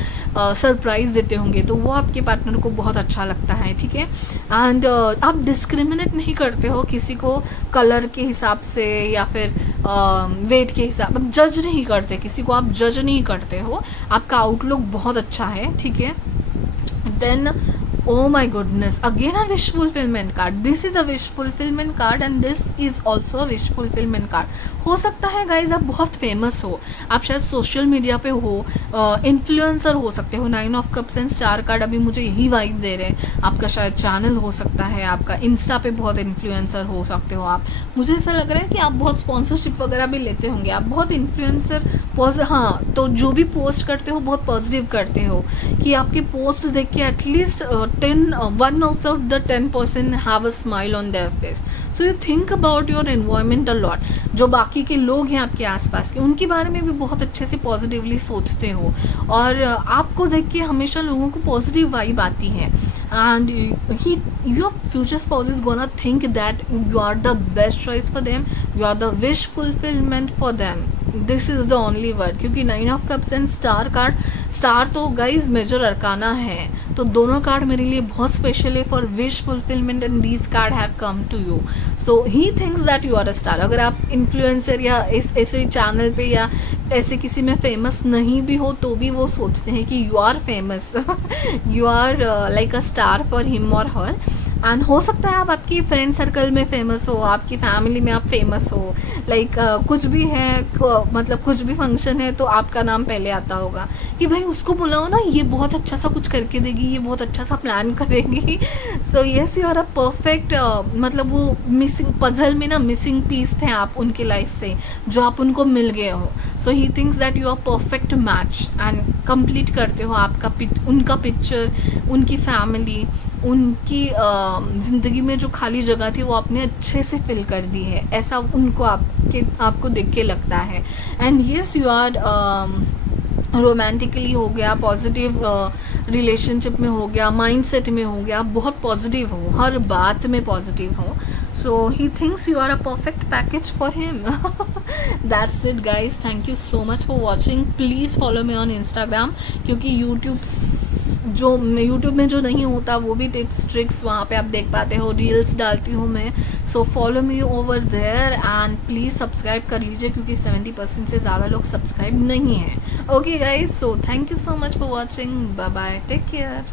सरप्राइज देते होंगे, तो वो आपके पार्टनर को बहुत अच्छा लगता है। ठीक है, एंड आप डिस्क्रिमिनेट नहीं करते हो किसी को कलर के हिसाब से या फिर वेट के हिसाब, आप जज नहीं करते किसी को, आप जज नहीं करते हो। आपका आउटलुक बहुत अच्छा है। ठीक है, then oh my goodness, again a wish fulfillment card. This is a wish fulfillment card and this is also a wish fulfillment card. हो सकता है गाइज आप बहुत फेमस हो, आप शायद सोशल मीडिया पे हो, इन्फ्लुएंसर हो सकते हो। 9 of cups and star card अभी मुझे यही वाइब दे रहे हैं। आपका शायद चैनल हो सकता है, आपका इंस्टा पे बहुत इन्फ्लुएंसर हो सकते हो आप। मुझे ऐसा लग रहा है कि आप बहुत स्पॉन्सरशिप वगैरह भी लेते होंगे, आप बहुत इन्फ्लुएंसर हाँ, तो जो भी पोस्ट करते हो बहुत पॉजिटिव करते हो, कि आपके पोस्ट देख के at least 1 out of the 10% have a smile on their face. So you think about your environment a lot. जो बाकी के लोग हैं आपके आसपास के, उनके बारे में भी बहुत अच्छे से पॉजिटिवली सोचते हो, और आपको देख के हमेशा लोगों को पॉजिटिव वाइब आती है। And your future spouse is gonna think that you are the best choice for them, you are the wish fulfilment for them. This is the only word, क्योंकि 9 of cups and star card, star तो गाइज मेजर अरकाना है, तो दोनों कार्ड मेरे लिए बहुत स्पेशल है for wish fulfilment, and these card have come to you, so he thinks that you are a star. अगर आप इन्फ्लुएंसर या ऐसे चैनल पे या ऐसे किसी में फेमस नहीं भी हो तो भी वो सोचते हैं कि you are famous, you are like a star for him और हर। एंड हो सकता है आप आपकी फ्रेंड सर्कल में फेमस हो, आपकी फैमिली में आप फेमस हो, लाइक कुछ भी है, मतलब कुछ भी फंक्शन है तो आपका नाम पहले आता होगा कि भाई उसको बुलाओ ना, ये बहुत अच्छा सा कुछ करके देगी, ये बहुत अच्छा सा प्लान करेगी। So yes, you are a perfect, मतलब वो मिसिंग पजल में ना मिसिंग पीस थे आप उनकी लाइफ से, जो आप उनको मिल गए हो। So he thinks that you are perfect match and complete करते हो आपका उनका पिक्चर, उनकी फैमिली, उनकी ज़िंदगी में जो खाली जगह थी वो आपने अच्छे से फिल कर दी है, ऐसा उनको आपको देख के लगता है। And yes, you are romantically हो गया, पॉजिटिव रिलेशनशिप में हो गया, माइंडसेट में हो गया, बहुत पॉजिटिव हो, हर बात में पॉजिटिव हो। So he thinks you are a perfect package for him. That's it guys, thank you so much for watching. Please follow me on Instagram, क्योंकि यूट्यूब में जो नहीं होता वो भी टिप्स ट्रिक्स वहाँ पे आप देख पाते हो, रील्स डालती हूँ मैं। So follow me over there and please subscribe कर लीजिए, क्योंकि 70% से ज़्यादा लोग सब्सक्राइब नहीं हैं। Okay guys, so thank you so much for watching, bye bye, take care.